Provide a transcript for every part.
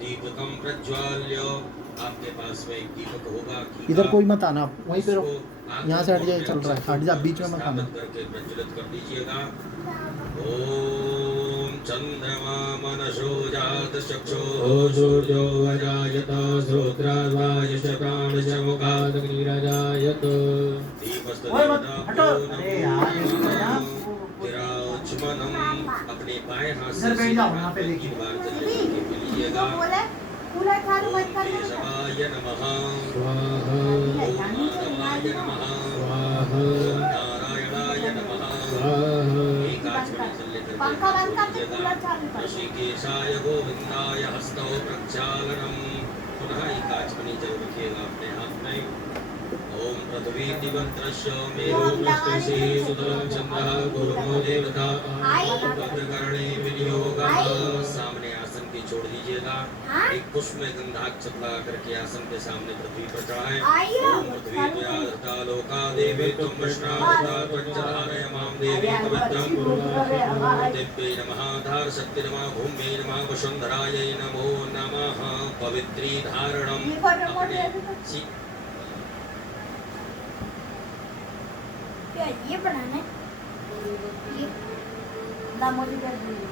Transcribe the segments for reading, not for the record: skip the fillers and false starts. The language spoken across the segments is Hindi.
दीपकम प्रज्वाल्य आपके पास में एक दीपक होगा। इधर कोई मत आना, वहीं पे रहो। यहाँ से हट जाए, चल रहा है, हट जा, बीच में मत आना। करके प्रज्वलित कर दीजिएगा। ओम चंद्रमा मनसो जात चक्षो सूर्यो अजायत श्रोत्राद्वायुष प्राणश मुखादग्निरजायत दीपस्तमनम अपने बाएं हाथ से 3 बार जल्दी लीजिएगा। केशवाय नमः स्वाहा, ओम माधवाय नमः स्वाहा, ओम नारायणाय नमः स्वाहा। एक आचमनी जल लेकर ऋषिकेशाय गोविंदाय हस्तौ प्रक्षालनम। पुनः एक आचमनी जल रखिएगा अपने हाथ में। ओम पृथ्वी दिवंत्रस्य मेरु पृष्ठे सुतलं चंद्रः गुरुर्मो देवता भद्रकर्णे विनियोगः। सामने आसन की छोड़ दीजिएगा। एक पुष्प में गंधाक्षत लगा करके आसन के सामने पृथ्वी पर चढ़ाएं। ओम पृथ्वी त्वया लोका देवी त्वं वैष्णवता त्वच्चधारय मां देवी पवित्रं दिव्यै नमः धार शक्ति नमः भूम्यै नमः वसुंधरायै नमो नमः। पवित्री धारणम ये बनाना है, ये नामोजी कर दूँगी।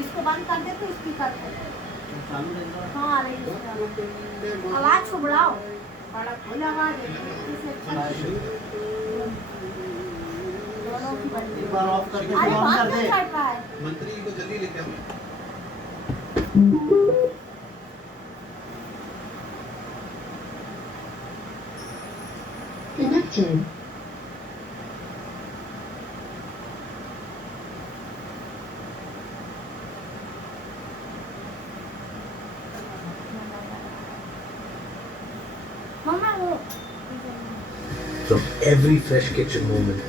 इसको बंद कर दे तो इसकी कर दे। हाँ आ रही है, आवाज को बढ़ाओ, बड़ा खुला आवाज है, इससे अच्छा एक बार ऑफ करके अरे ऑन कर दे। मंत्री को जल्दी लेके आओ। Connected. मम्मा वो From every fresh kitchen moment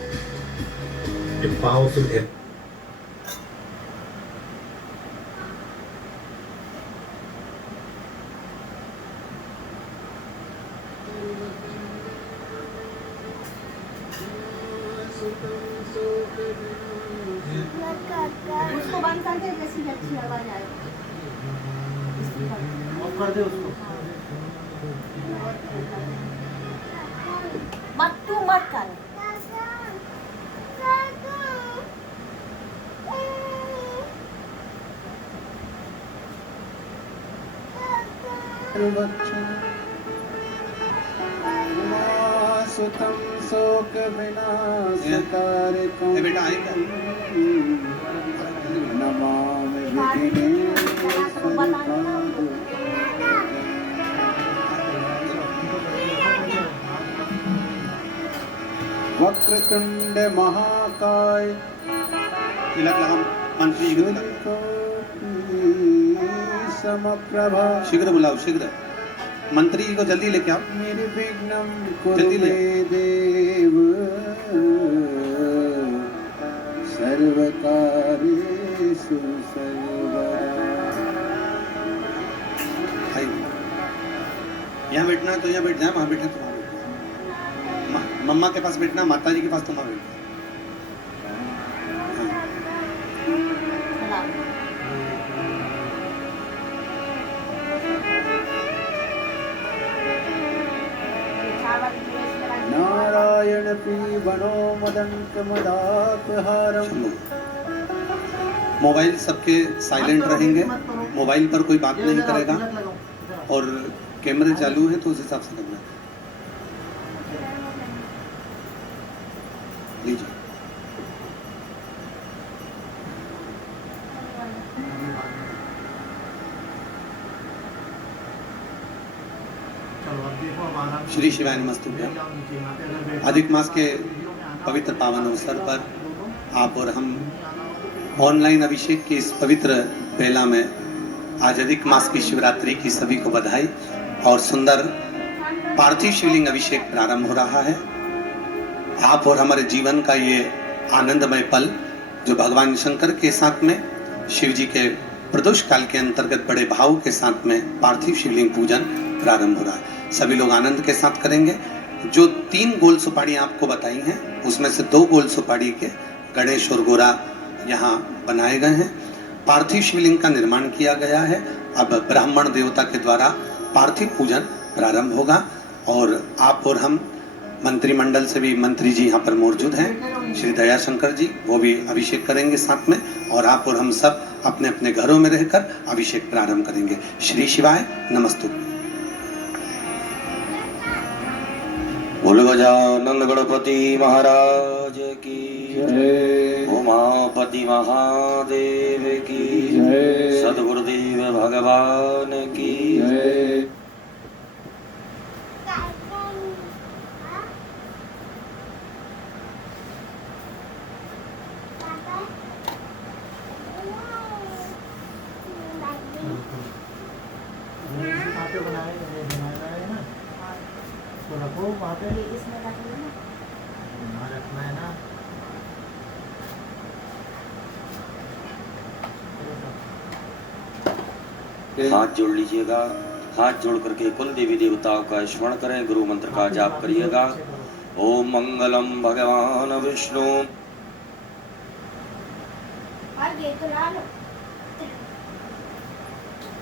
to powerful उसको बंद कर दे, जैसी अच्छी आवाज आए। ऑफ कर दे उसको। मत तू मत कर। सुतम शोक विनाशकारिकं बेटा आएगा नमामि वक्रतुंड महाकाय। तिलक लगा मंत्री समप्रभा। शीघ्र बुलाओ, शीघ्र मंत्री को जल्दी लेके आओ। निर्विघ्नं कुरु मे देव सर्वकार्येषु सर्वदा। यहाँ बैठना तो यहाँ बैठ जाए, वहाँ बैठना तो वहाँ बैठना। मम्मा के पास बैठना, माता जी के पास तो वहाँ बैठना। नारायण पीवनो मदंत मदापहारम। मोबाइल सबके साइलेंट रहेंगे, मोबाइल पर कोई बात नहीं करेगा और कैमरे चालू है तो उस हिसाब से करना है। लीजिए। श्री शिवाय नमस्तुभ्यं। अधिक मास के पवित्र पावन अवसर पर आप और हम ऑनलाइन अभिषेक की इस पवित्र बेला में आज अधिक मास की शिवरात्रि की सभी को बधाई और सुंदर पार्थिव शिवलिंग अभिषेक प्रारंभ हो रहा है। आप और हमारे जीवन का ये आनंदमय पल जो भगवान शंकर के साथ में शिव जी के प्रदोष काल के अंतर्गत बड़े भाव के साथ में पार्थिव शिवलिंग पूजन प्रारंभ हो रहा है। सभी लोग आनंद के साथ करेंगे। जो 3 गोल सुपारी आपको बताई हैं उसमें से 2 गोल सुपारी के गणेश और गोरा यहाँ बनाए गए हैं। पार्थिव शिवलिंग का निर्माण किया गया है। अब ब्राह्मण देवता के द्वारा पार्थिव पूजन प्रारंभ होगा और आप और हम मंत्रिमंडल से भी मंत्री जी यहाँ पर मौजूद हैं, श्री दयाशंकर जी, वो भी अभिषेक करेंगे साथ में, और आप और हम सब अपने अपने घरों में रहकर अभिषेक प्रारंभ करेंगे। श्री शिवाय नमस्तुभ्यं। बोल गजानन गणपति महाराज की जय, उमापति महादेव की जय, सद्गुरुदेव भगवान की जय। वहाँ पे बनाए गए ना, तो रखो वहाँ पे, ये इसमें रख लेना। वहाँ रखना है ना। हाथ जोड़ लीजिएगा। हाथ जोड़ करके कुल देवी देवताओं का स्मरण करें, गुरु मंत्र का जाप करिएगा। ओम मंगलम भगवान विष्णु। और ये तो ला लो।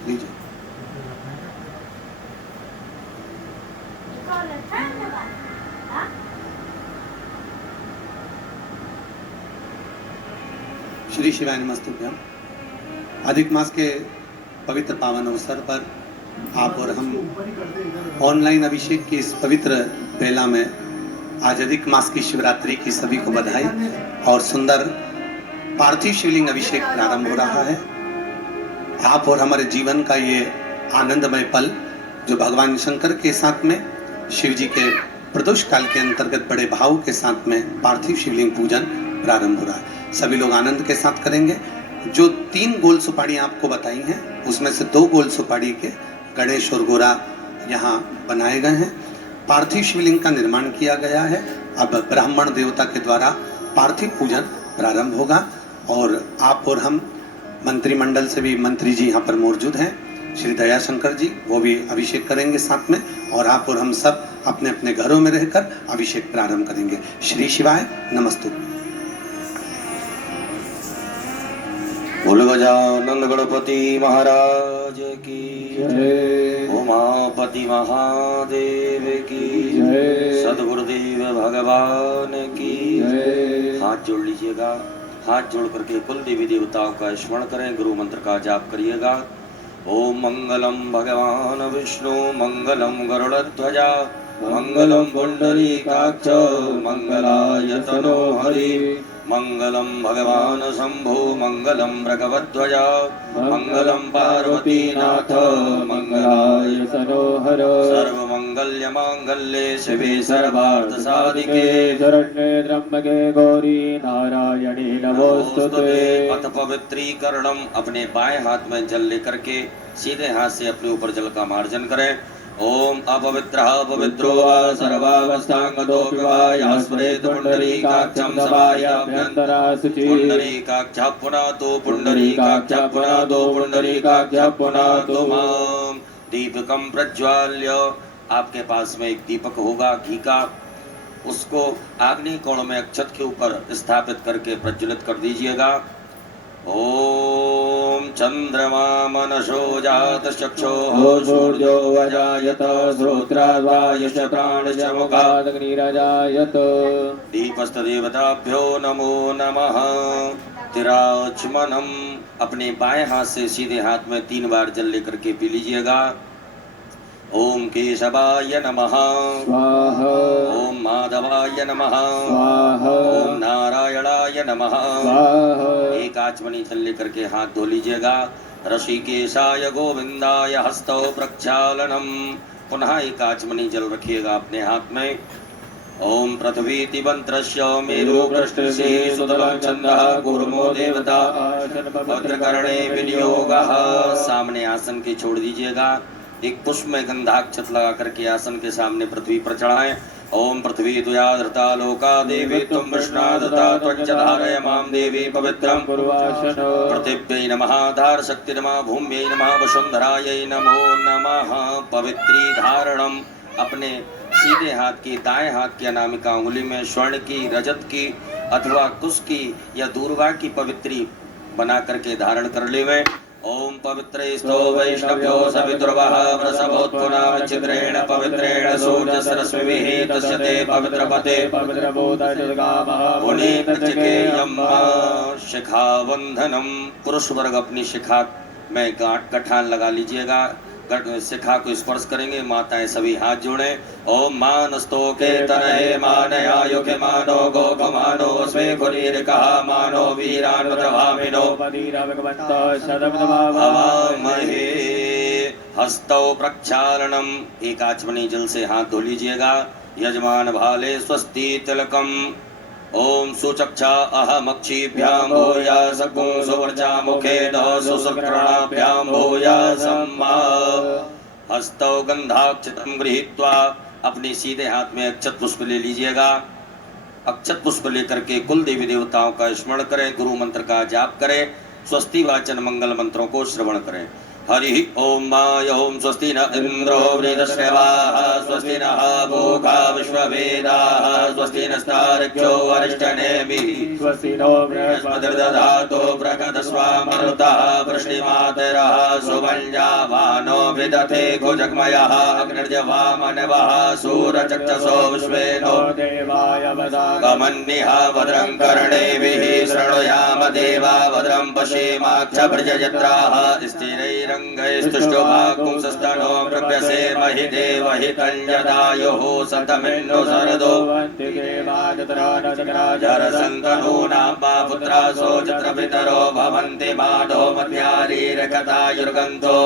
लीजिए। ये कौन है? ठंड लगा। हाँ? श्री शिवाय नमस्तुभ्यं। अधिक मास के पवित्र पावन अवसर पर आप और हम ऑनलाइन अभिषेक की इस पवित्र बेला में आज अधिक मास की शिवरात्रि की सभी को बधाई और सुंदर पार्थिव शिवलिंग अभिषेक प्रारंभ हो रहा है। आप और हमारे जीवन का ये आनंदमय पल जो भगवान शंकर के साथ में शिव जी के प्रदोष काल के अंतर्गत बड़े भाव के साथ में पार्थिव शिवलिंग पूजन प्रारंभ हो रहा है। सभी लोग आनंद के साथ करेंगे। जो 3 गोल सुपारी आपको बताई हैं उसमें से 2 गोल सुपारी के गणेश और गोरा यहाँ बनाए गए हैं। पार्थिव शिवलिंग का निर्माण किया गया है। अब ब्राह्मण देवता के द्वारा पार्थिव पूजन प्रारंभ होगा और आप और हम मंत्रिमंडल से भी मंत्री जी यहाँ पर मौजूद हैं, श्री दयाशंकर जी, वो भी अभिषेक करेंगे साथ में, और आप और हम सब अपने अपने घरों में रहकर अभिषेक प्रारंभ करेंगे। श्री शिवाय नमस्तुभ्यं। बोल गजानन गणपति महाराज की जय, उमापति महादेव की जय, सद्गुरुदेव भगवान की जय। हाथ जोड़ लीजिएगा। हाथ जोड़ करके कुल देवी देवताओं का स्मरण करें, गुरु मंत्र का जाप करिएगा। ओम मंगलम भगवान विष्णु मंगलम गरुड़ध्वजा मंगलम पुंडरीकाक्ष मंगलायतनो हरि मंगलम भगवान शंभो मंगलम भगवध्वजा मंगलम पार्वतीनाथ मंगलायतनो हर सर्वमंगल्य मांगल्ये शिवे सर्वार्थ साधिके शरण्ये त्र्यंबके गौरी नारायणी नमोस्तुते। पथ पवित्रीकरणम। अपने बाएं हाथ में जल लेकर के सीधे हाथ से अपने ऊपर जल का मार्जन करें। ओम अपवित्रः पवित्रो वा सर्वावस्थांगतोऽपि वा यास्मरेत् पुंडरीकाक्षं सभायाभ्यन्तरा शुचि पुंडरीकाक्षः पुनातो पुंडरीकाक्षः पुनातो पुंडरीकाक्षः पुनातो मां। दीपकं प्रज्वाल्य। आपके पास में एक दीपक होगा घी का, उसको आग्नेय कोण में अक्षत के ऊपर स्थापित करके प्रज्वलित कर दीजिएगा। ओम चंद्रमा मनसो जात चक्षुः सूर्यो अजायत श्रोत्राद्वायुष प्राणश्चमुखादग्निरजायत। दीपस्थ देवताभ्यो नमो नमः। तिराचमनम। अपने बाएं हाथ से सीधे हाथ में 3 बार जल लेकर के पी लीजिएगा। ओम केशवाय नमः स्वाहा। ओम माधवाय नमः स्वाहा। ओम नारायणाय नमः स्वाहा। एक आचमनी जल लेकर के हाथ धो लीजिएगा। ऋषिकेशाय गोविंदाय हस्तौ प्रक्षालनम। पुनः एक आचमनी जल रखिएगा अपने हाथ में। ओम पृथ्वीति मंत्रस्य मेरु पृष्ठसे सुतलं छन्दः कूर्मो देवता भद्रकर्णे विनियोगः। सामने आसन के छोड़ दीजिएगा। एक पुष्प में गंधाक्षत लगा करके आसन के सामने पृथ्वी पर चढ़ाएं। ओम पृथ्वी तुया धृता लोका देवी त्वं वृष्णा दत्ता त्वञ्च धारय मां देवी पवित्रं पूर्वाशनो पृथिव्यै नमः धार शक्ति नमः भूम्यै नमः वसुंधरायै नमो नमः। पवित्री धारणम अपने सीधे हाथ की दाएं हाथ की अनामिका उंगली में स्वर्ण की, रजत की अथवा कुश की या दूर्वा की पवित्री बना करके धारण कर लेवे। ओम पवित्रेस्तो वैष्णव्यो सवितुर्वः वृषभोत्पुनावच्छिद्रेण पवित्रेण सूर्यसरस्वभिः तस्य ते पवित्रपते पवित्रभूतजगामः पुनीतचिकेयम् शिखावंधनम। पुरुष वर्ग अपनी शिखा में गांठ गठान लगा लीजिएगा, शिखा को स्पर्श करेंगे। माताएं सभी हाथ जोड़े। ओम मानस्तो के तनये मानयायु के मानो गोपमानो स्वे खुरीरिकः मानो वीरान्वतभामिनो हवामहे। हस्तौ प्रक्षालनम, एक आचमनी जल से हाथ धो लीजिएगा। यजमान भाले स्वस्ति तिलकम। ओम सुचक्षा अहमक्षिभ्यां भूयास कुंसुवर्चा मुखेन सुसुकर्णाभ्यां भूयासम्। हस्तौ गंधाक्षतं गृहीत्वा, अपने सीधे हाथ में अक्षत पुष्प ले लीजिएगा। अक्षत पुष्प लेकर के कुल देवी देवताओं का स्मरण करें, गुरु मंत्र का जाप करें, स्वस्ति वाचन मंगल मंत्रों को श्रवण करें। हरि ओम माय ओम स्वस्ति न इंद्रो वृद्धश्रवाः स्वस्ति नः भोगा विश्ववेदाः स्वस्ति नस्तार्क्ष्यो अरिष्टनेमिः स्वस्ति नो बृहस्पतिर्दधातु बृहदस्वामरुतः वृष्टिमातरः सुवञ्जावानो विदधे भुजग्मयः अग्निर्जवामनवः सूरचक्षसो विश्वेनो देवाय गमन्निः भद्रं कर्णेभिः शृणुयाम देवा भद्रं पश्येमाक्षभृजयत्राः स्थिरैरङ्गैस्तुष्टुभागुंसस्तनो मृग्यसे महि देवहितञ्जदायुः शतमिन्नो शरदो जरसन्तनूनां वा पुत्रासो जत्रपितरो भवन्ति माधो मध्यारीरकतायुर्गन्धो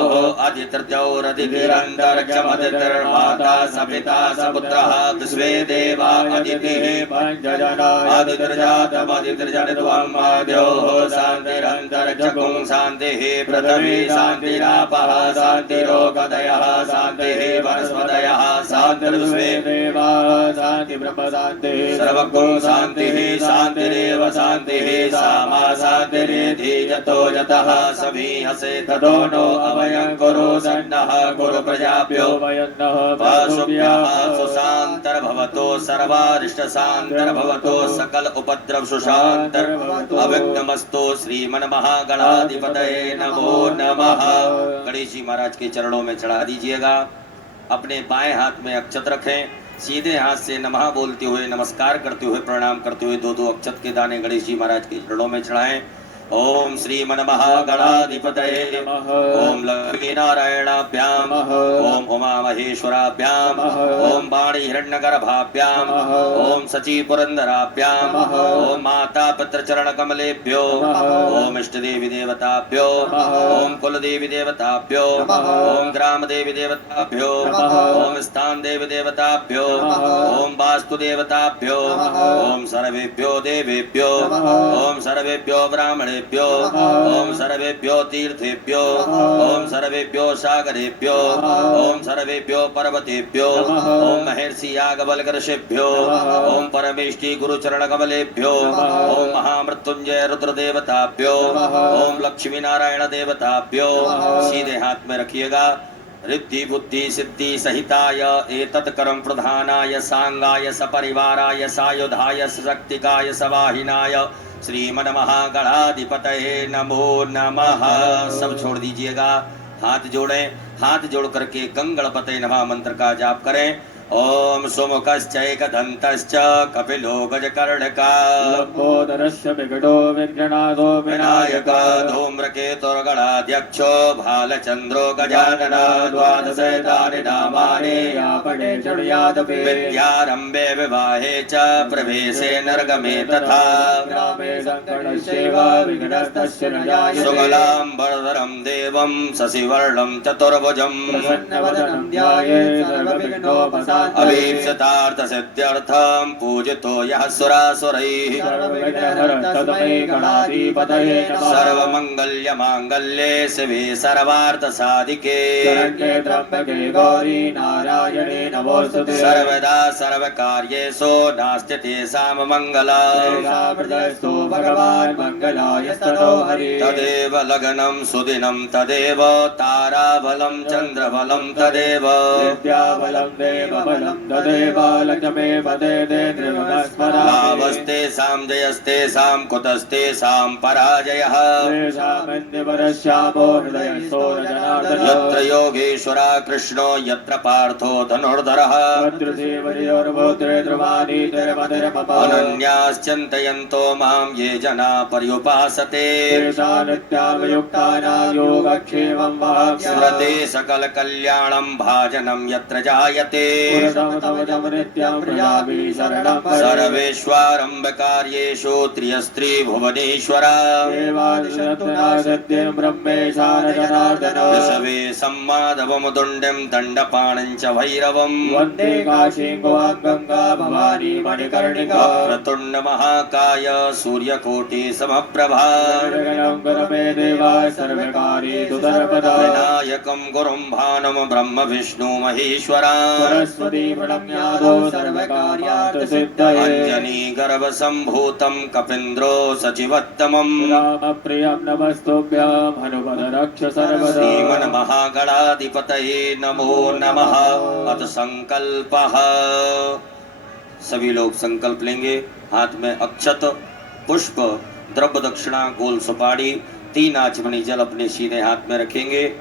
अदितृजौरदितिरन्तरिक्षमदितिर्माता सपिता सपुत्रः विश्वे देवा अदितिः आदितृजातमदितृजनित्वं माद्योः शान्तिरन्तरिक्षकुं शान्तिः पृथिवी शान्तिरापः शान्तिरोगदयः शान्तिः वनस्पतयः शान्तिर्विश्वे देवा शान्ति ब्रह्म शान्तिः सर्वगुं शान्तिः शान्तिरेव शान्तिः सामा शान्तिरेधि यतो यतः समीहसे ततो नो अभयं कुरु सन्नः कुरु प्रजाभ्यो वयन्नः वासुभ्यः सुशान्तर्भवतो सर्वारिष्टशान्तर्भवतो सकल उपद्रव सुशान्तर्भवतो अविघ्नमस्तु। श्रीमन्महागणाधिपतये नमो नमः। गणेश जी महाराज के चरणों में चढ़ा दीजिएगा। अपने बाएं हाथ में अक्षत रखें, सीधे हाथ से नमः बोलते हुए, नमस्कार करते हुए, प्रणाम करते हुए दो दो अक्षत के दाने गणेश जी महाराज के चरणों में चढ़ाएं। ओम श्रीमन्महागणाधिपतये नमः। ओम लक्ष्मीनारायणाभ्याम ओम उमा महेश्वराभ्याम ओम वाणी हिरण्यगर्भाभ्याम ओम सची पुरंदराभ्याम ओम माता पितृचरण कमलेभ्यो ओम इष्ट देवी देवताभ्यो ओम कुल देवी देवताभ्यो ओम ग्राम देवी देवताभ्यो ओम स्थान देवी देवताभ्यो ओम वास्तु देवताभ्यो ओम सर्वेभ्यो देवेभ्यो ओम सर्वेभ्यो ब्राह्मणेभ्यो ओम सर्वेभ्यो तीर्थेभ्यो ओम सर्वेभ्यो सागरेभ्यो ओम सर्वेभ्यो पर्वतेभ्यो ओम महर्षि याज्ञवल्क्य ओम परमेष्टि गुरुचरण कमलेभ्यो ओम महामृत्युंजय रुद्र देवताभ्यो ओम लक्ष्मी नारायण देवताभ्यो। सीधे हाथ में रखिएगा। रिद्धि बुद्धि सिद्धि सहिताय एतत् कर्म प्रधानाय सांगाय सपरिवाराय सायुधाय सशक्तिकाय सवाहिनाय श्रीमन्महागणाधिपतये नमो नमः। सब छोड़ दीजिएगा, हाथ जोड़ें। हाथ जोड़ करके गंगणपतये नमः मंत्र का जाप करें। ओम सुमुखश्चैकदन्तश्च कपिलो गजकर्णका लंबोदरस्य विकटो विघ्ननाथो विनायका धूम्रकेतुर्गणाध्यक्षो भालचन्द्रो गजानन द्वादशैतानि नामानि यापणे चढ़यादपि विद्यारम्भे विवाहे च प्रवेशे नर्गमे तथा ग्रामे सङ्कटस्यैव विघ्नस्तस्य न जायते शुक्लाम्बरधरं देवं शशिवर्णं चतुर्भुजं प्रसन्नवदनं ध्यायेत् सर्वविघ्नोपशान्तये अभीप्सितार्थ सिद्ध्यर्थम पूजितो यः सुरासुरैः तस्मै गणाधिपतये नमः सर्वमंगल्य मांगल्ये शिवे सर्वार्थ साधिके शरण्ये त्र्यंबके गौरी नारायणे नमोस्तुते सर्वदा सर्वकार्येषु नास्ति तेषां मंगला हृदयस्थो भगवान् मंगलायस्तनो हरि तदेव लग्नं सुदिनं तदेव ताराबलं चन्द्रबलं तदेव विद्याबलं देवबलं तदेव लक्ष्मे पदे नमस्मरामि लाभस्तेषां जयस्तेषां कुतस्तेषां पराजयः तेषामिन्द्यपरश्यामो हृदयस्थो जनार्दनः यत्र योगेश्वरा कृष्णो यत्र पार्थो धनुर्धरः भद्रदेवयोर्भद्रे ध्रुवाणि तिरुमतिर्मम अनन्याश्चिन्तयन्तो मां ये जना पर्युपासते नित्यावयुक्तानां योगक्षेमं वहाम्यहम् स्मरते सकलकल्याणं भाजनं यत्र जायते पुरुषमतमजं नित्यं प्रजापि शरणं सर्वेष्वारम्भकार्येषु त्रियस्त्रीभुवनेश्वरा देवादिशतुना सत्यं ब्रह्मेशान जनार्दन विषवे सम्माधवं दुण्डं दण्डपाणं च भैरवम् वन्दे काशीं गवां गंगा भवानी मणिकर्णिका वक्रतुण्ड महाकाय सूर्यकोटि समप्रभा सर्वगणं गुरमे देवा सर्वकार्येषु सर्वदा विनायकं गुरुं भानुं ब्रह्म विष्णु महेश्वरा सरस्वती प्रणम्यादो सर्वकार्यार्थ सिद्धये अंजनी गर्भसम्भूतं कपीन्द्रो सचिवत्तमम् रामप्रियं नमस्तुभ्यं हनुमत रक्ष सर्वदा श्रीमन्महागणाधिपतये नमो नमः। अथ संकल्पः। सभी लोग संकल्प लेंगे। हाथ में अक्षत पुष्प द्रव्य दक्षिणा गोल सुपारी 3 आचमनी जल अपने सीधे हाथ में रखेंगे।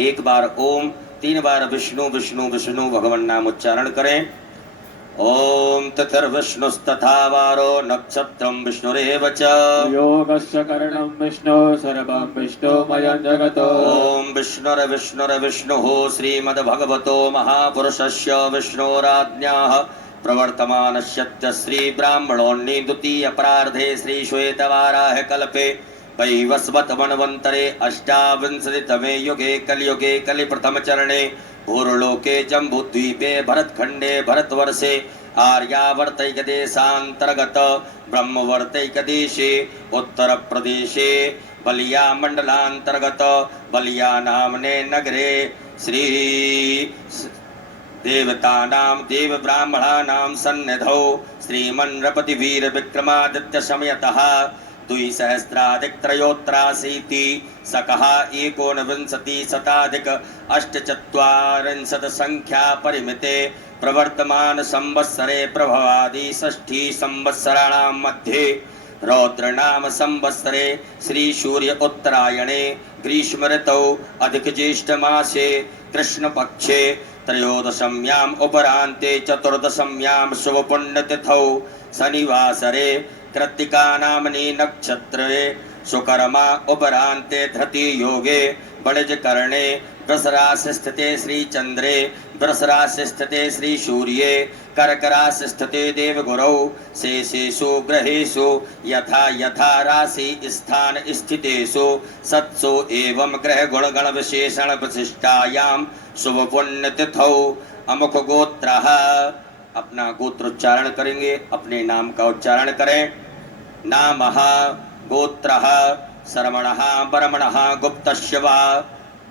एक बार ओम, 3 बार विष्णु विष्णु विष्णु भगवान नाम उच्चारण करें। ओम तिथिर्विष्णुस्तथा वारो नक्षत्रं विष्णुरेव च योगस्य करणं विष्णु सर्वं विष्णुमयं जगतो ओम विष्णुर्विष्णुर्विष्णुः श्रीमद्भगवतो महापुरुषस्य विष्णोराज्ञाः प्रवर्तमानस्य श्री ब्राह्मणोन्नी द्वितीय प्रार्धे श्री श्वेतवाराह कल्पे वैवस्वत मन्वन्तरे अष्टाविंशतितमे युगे कलियुगे कलिप्रथम चरणे भूर्लोके जम्बूद्वीपे भरतखण्डे भरतवर्षे आर्यावर्तैकदेशान्तर्गत ब्रह्मवर्तैकदेशे उत्तरप्रदेशे बलिया मण्डलान्तर्गत बलिया नामने नगरे श्री देवतानां देव ब्राह्मणानां सन्निधौ श्रीमन्नृपतिवीर विक्रमादित्य समयतः 2000-त्रयोत्राशीति सकः 19-शताधिक-840 संख्या परिमिते प्रवर्तमान संवत्सरे प्रभवादि षष्ठी संवत्सराणां मध्ये रौद्रनाम संवत्सरे श्री सूर्य उत्तरायणे ग्रीष्म ऋतौ अधिक ज्येष्ठ मासे कृष्ण पक्षे त्रयोदशम्याम् उपरान्ते चतुर्दशम्यां शुभ पुण्यतिथौ शनिवासरे कृत्तिका नामनि नक्षत्रे सुकर्मा उपरान्ते धृति योगे बणिजकर्णे वृषराशि स्थिते श्री चंद्रे वृषराशि स्थिते श्री सूर्ये कर्क राशि स्थिते देवगुरौ शेषेषु ग्रहेषु यथा यथा राशि स्थान स्थितेषु सत्सु एवं ग्रह गुण गण विशेषण विशिष्टायां शुभ पुण्य तिथौ अमुख गोत्रः। अपना गोत्र उच्चारण करेंगे, अपने नाम का उच्चारण करें। नामः गोत्रः शर्मणः वर्मणः गुप्तस्य वा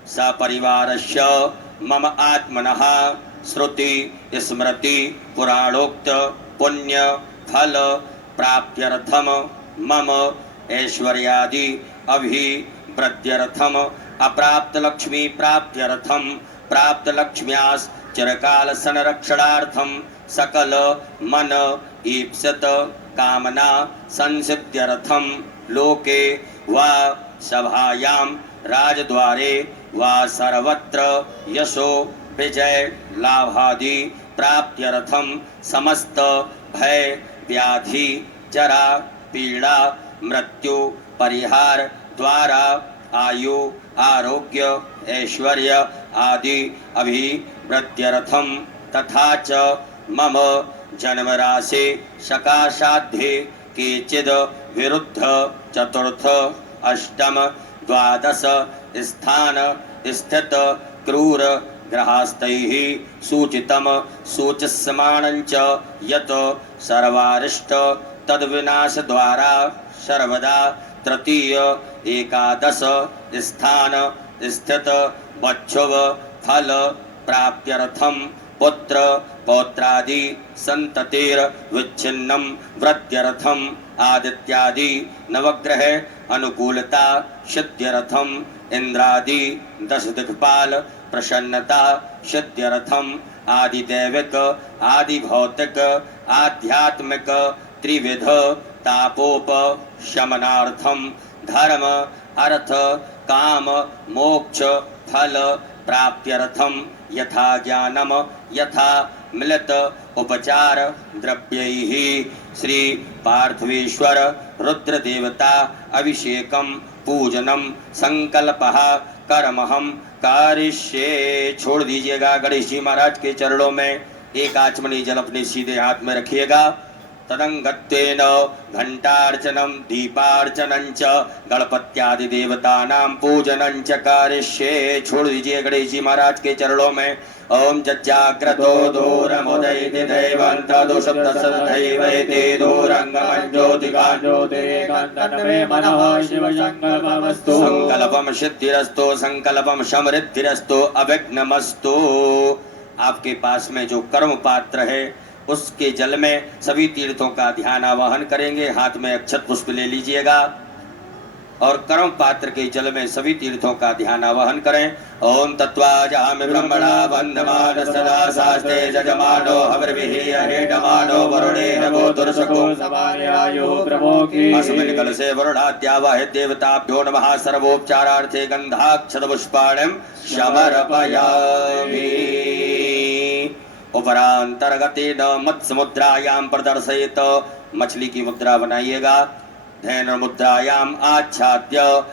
सपरिवारस्य मम आत्मनः श्रुति स्मृति पुराणोक्त पुण्य फल प्राप्त्यर्थम मम ऐश्वर्यादि अभिवृद्ध्यर्थम अप्राप्त लक्ष्मी प्राप्त्यर्थम प्राप्त लक्ष्म्यास चिरकाल संरक्षणार्थम सकल मन ईप्सित कामना संसिद्ध्यर्थम लोके वा सभायां राजद्वारे वा सर्वत्र यशो विजय लाभादि प्राप्त्यर्थम समस्त भय व्याधि जरा पीड़ा मृत्यु परिहार द्वारा आयु आरोग्य ऐश्वर्य आदि अभिवृद्ध्यर्थम तथा च मम जन्म राशि शकाशाध्ये केचिद विरुद्ध चतुर्थ अष्टम द्वादश स्थान स्थित क्रूर ग्रहास्तैः सूचितम सूचिस्यमाणञ्च यत् सर्वारिष्ट तद्विनाश द्वारा सर्वदा तृतीय एकादश स्थान स्थित बच्छुव फल प्राप्त्यर्थम पुत्र पौत्रादि संततेर विच्छिन्नम वृद्ध्यर्थम आदित्यादि नवग्रह अनुकूलता सिद्ध्यर्थम इंद्रादि दश दिक्पाल प्रसन्नता सिद्ध्यर्थम आदिदैविक आदि भौतिक आध्यात्मिक त्रिविध तापोप शमनार्थम धर्म अर्थ काम मोक्ष फल प्राप्त्यर्थम यथा ज्ञानम यथा मिलित उपचार द्रव्यैः श्री पार्थिवेश्वर रुद्र देवता अभिषेकम पूजनम संकल्पः कर्महम कारिष्ये। छोड़ दीजिएगा। गणेश जी महाराज के चरणों में एक आचमनी जल अपने सीधे हाथ में रखिएगा। तदंगत्वेन घंटार्चनम दीपार्चनं च गणपत्यादि देवतानां पूजनं च कारिष्ये। छोड़ दीजिए गणेश जी महाराज के चरणों में। ओम जज्जाग्रतो दूरमुदयति दैवन्तदुषप्तसदैवैति दूरङ्गमञ्ज्योतिकाञ्ज्योतिरेकान्तन्मे मनः शिवसङ्कल्पमस्तु। संकल्पम सिद्धिरस्तु संकल्पम समृद्धिरस्तु अविघ्नमस्तु। आपके पास में जो कर्म पात्र है उसके जल में सभी तीर्थों का ध्यान आवाहन करेंगे। हाथ में अक्षत पुष्प ले लीजिएगा और कर्म पात्र के जल में सभी तीर्थों का ध्यान आवाहन करें। ओम तत्वाजामि ब्रह्मणा वन्दमान सदा शास्त्रे जजमानो हविर्भिः हरेडमानो वरुणेन गोतुर्षको समार्यायो प्रमोक्षे। अस्मिन् कलशे वरुणाद्यावाहि देवताभ्यो नमः। सर्वोपचारार्थे गन्धाक्षत पुष्पाणिं समर्पयामि। उपरांतर्गतेन मत्स्य मुद्रायां प्रदर्शयित मछली की मुद्रा बनाइएगा। धैन मुद्रायाम आच्छाद्य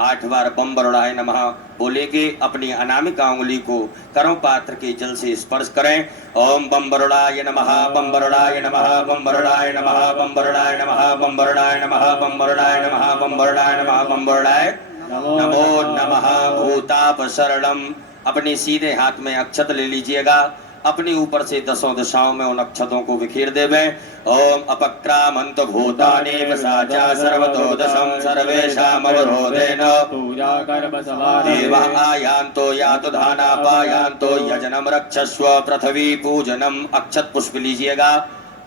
8 बार बम वरुणाय नमः बोलेंगे। अपनी अनामिका उंगली को कर्म पात्र के जल से स्पर्श करें। ओम बम वरुणाय नमः बम वरुणाय नमः बम वरुणाय नमः बम वरुणाय नमः बम वरुणाय नमः बम वरुणाय नमः बम वरुणाय नमः बम वरुणाय नमो नमः। भूताप शरणम। अपने सीधे हाथ में अक्षत ले लीजिएगा। अपने ऊपर से 10 दिशाओं में उन अक्षतों को बिखेर देवे। ओम अपक्रामंत भूतानि वसाचा सर्वतो दशम सर्वेषाम अवरोधेन पूजा कर्म समाधि देवः आयान्तो यातु धानापायान्तो यजनम रक्षस्व। पृथ्वी पूजनम। अक्षत पुष्प लीजिएगा।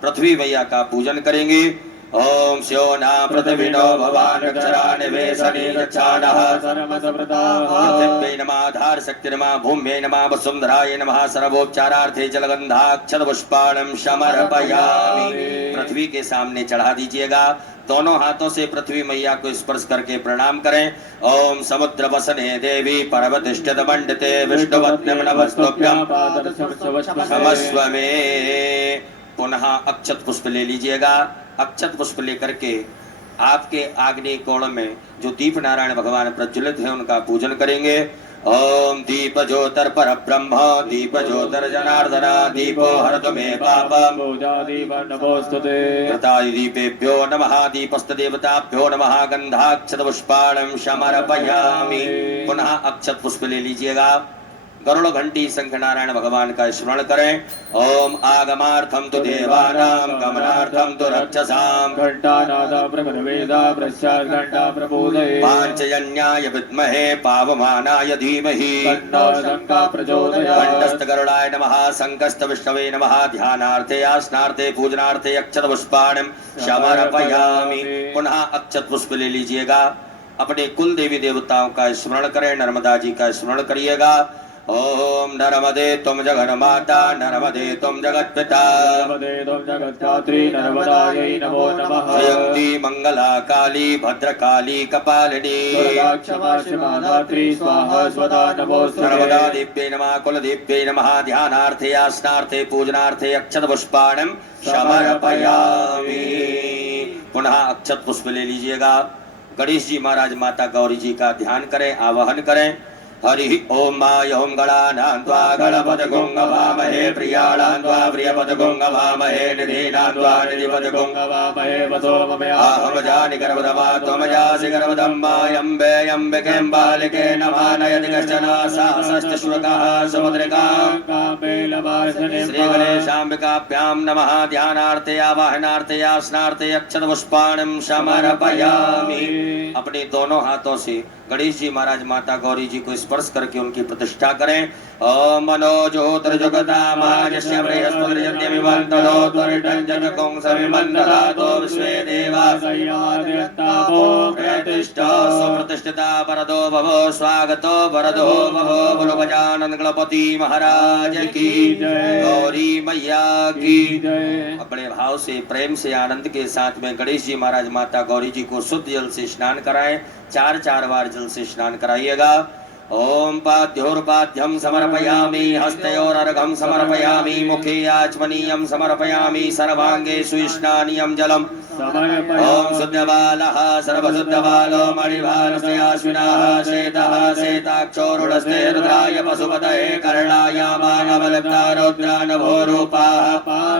पृथ्वी मैया का पूजन करेंगे। ओम स्योना पृथ्वीनो भवान् अक्षरानिवेशने गच्छानः सर्वसमृताः। पृथिव्यै नमः आधार शक्ति नमः भूम्यै नमः वसुन्धराय नमः। सर्वोपचारार्थे जलगन्धाक्षत पुष्पाणं समर्पयामि। पृथ्वी के सामने चढ़ा दीजिएगा। दोनों हाथों से पृथ्वी मैया को स्पर्श करके प्रणाम करें। ओम समुद्र वसने देवी पर्वतिष्ठित मंडिते विष्णुपत्नी नमस्तुभ्यं क्षमस्व मे। पुनः अक्षत पुष्प ले लीजिएगा। अक्षत पुष्प लेकर के आपके आग्नेय कोण में जो दीप नारायण भगवान प्रज्वलित है उनका पूजन करेंगे। ओम दीप ज्योतिर पर ब्रह्म दीप ज्योतिर जनार्दन दीपो हरतु मे पापम कृतादि दीपेभ्यो नमः। दीपस्थ देवताभ्यो नमः। गंधाक्षत पुष्पाणं समर्पयामि। पुनः अक्षत पुष्प ले लीजिएगा। गरुड़ घंटी शंख नारायण भगवान का स्मरण करें। ओम आगमार्थम तो देवानां गमनार्थम तो रक्षसां घंटानाद प्रभवेदा प्रसाद घंटा प्रबोधये पांचजन्याय विद्महे पावमानाय धीमहि तन्नो शंका प्रचोदयात्। घंटस्थ गरुड़ाय नमः। शंखस्थ विष्णवे नमः। ध्यानार्थे आसनार्थे पूजनार्थे अक्षत पुष्पाणं समर्पयामि। पुनः अक्षत पुष्प ले लीजिएगा। अपने कुल देवी देवताओं का स्मरण करें। नर्मदा जी का स्मरण करिएगा। ओम नर्मदे तुम जगन माता नर्मदे तुम जगत पिता नर्मदे तुम जगत धात्री नर्मदायै नमो नमः। जयंती मंगला काली भद्रकाली कपालिनी दुर्गा क्षमा शिवा धात्री स्वाहा स्वधा नमोस्तुते। नर्मदा देव्यै नमः। कुल देव्यै नमः। ध्यानार्थे आसनार्थे पूजनार्थे अक्षत पुष्पाणं समर्पयामि। पुनः अक्षत पुष्प ले लीजिएगा। गणेश जी महाराज माता गौरी जी का ध्यान करें आवाहन करें। हरि ओम माय ओम गणानां त्वा गणपतिगुं गवामहे प्रियाणां त्वा प्रियपतिगुं गवामहे निधीनां त्वा निधिपतिगुं गवामहे वसोमया अहम जानि गर्भधमा त्वं जासि गर्भधम्माय अम्बे अम्बिके बालिके नमानयति कश्चन सहस्रश्च शुकः समुद्रिकां श्री गणेशाम्बिकाभ्यां नमः ध्यानार्थे आवाहनार्थे आसनार्थे अक्षत पुष्पाणि समर्पयामि। अपने दोनों हाथों से गणेश जी महाराज माता गौरी जी को स्पर्श करके उनकी प्रतिष्ठा करें। ओम मनोज्योतिर्जुगतामायस्य बृहस्पतिर्यज्ञमिवन्ततो त्वरितञ्जनकुं सविमन्ददातो विश्वे देवा प्रतिष्ठा सुप्रतिष्ठिता वरदो भवो स्वागतो वरदो भवो बोलो गजानन गणपति महाराज की गौरी मैया की। अपने भाव से प्रेम से आनंद के साथ में गणेश जी महाराज माता गौरी जी को शुद्ध जल से स्नान कराएं। 4 बार जल से स्नान कराइएगा। ओम पाद्योर्पाद्यम समर्पयामि हस्तयोरर्घं समर्पयामि मुखे आचमनीयं समर्पयामि सर्वांगे सुस्नानीयं जलम ओम शुद्धबालः सर्वशुद्धबालो मणिभारस्य अश्विनः शेतः शेताक्षोरुणस्ते रुद्राय पशुपतये कर्णाय मानवलब्धा रुद्रानभोरूपाः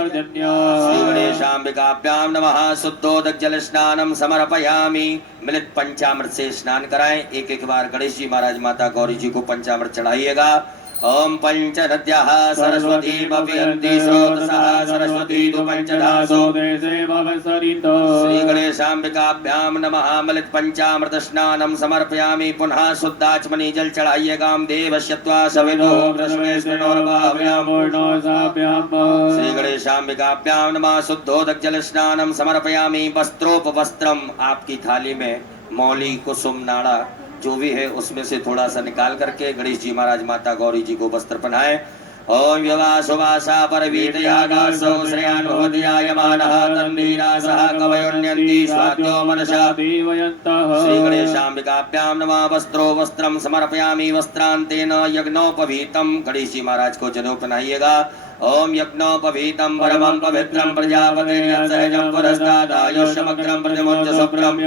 श्री गणेशाम्बिकाभ्यां नमः। शुद्धोदक जल स्नानं समर्पयामि। मिलित पंचामृत से स्नान कराएं। एक बार गणेश जी महाराज माता गौरी जी को पंचामृत चढ़ाइएगा। ओम पंच नद्याः सरस्वती पवयन्ति स्रोतसः सरस्वती तु पंचधासो श्री गणेशाम्बिकाभ्यां नमः। मिलित पंचामृत स्नानं समर्पयामि। पुनः शुद्धाचमनी जल चढ़ाइएगा। देवस्यत्वा सवितो श्री गणेशाम्बिकाभ्यां नमः। शुद्धोदक जल स्नानं समर्पयामि। वस्त्रोपवस्त्रम आपकी थाली में मौली कुसुम नाड़ा जो भी है उसमें से थोड़ा सा निकाल करके गणेश जी महाराज माता गौरी जी को वस्त्र पहनाएं। ओम व्यवासुवासा परवीतयागासो श्रेयानुभूतियायमानः तन्वीरासः कवयोन्यन्ति स्वात्यो मनसा श्री गणेशाम्बिकाभ्यां नमः। वस्त्रो वस्त्रं समर्पयामि। वस्त्रान्तेन यज्ञोपवीतं गणेश जी महाराज को जनेऊ पहनाइएगा। ओम यज्ञोपवीतं परमं पवित्रं प्रजापतिर्यं सहजं पुरस्तादायुष्यमग्रं प्रतिमुच्च शुक्रं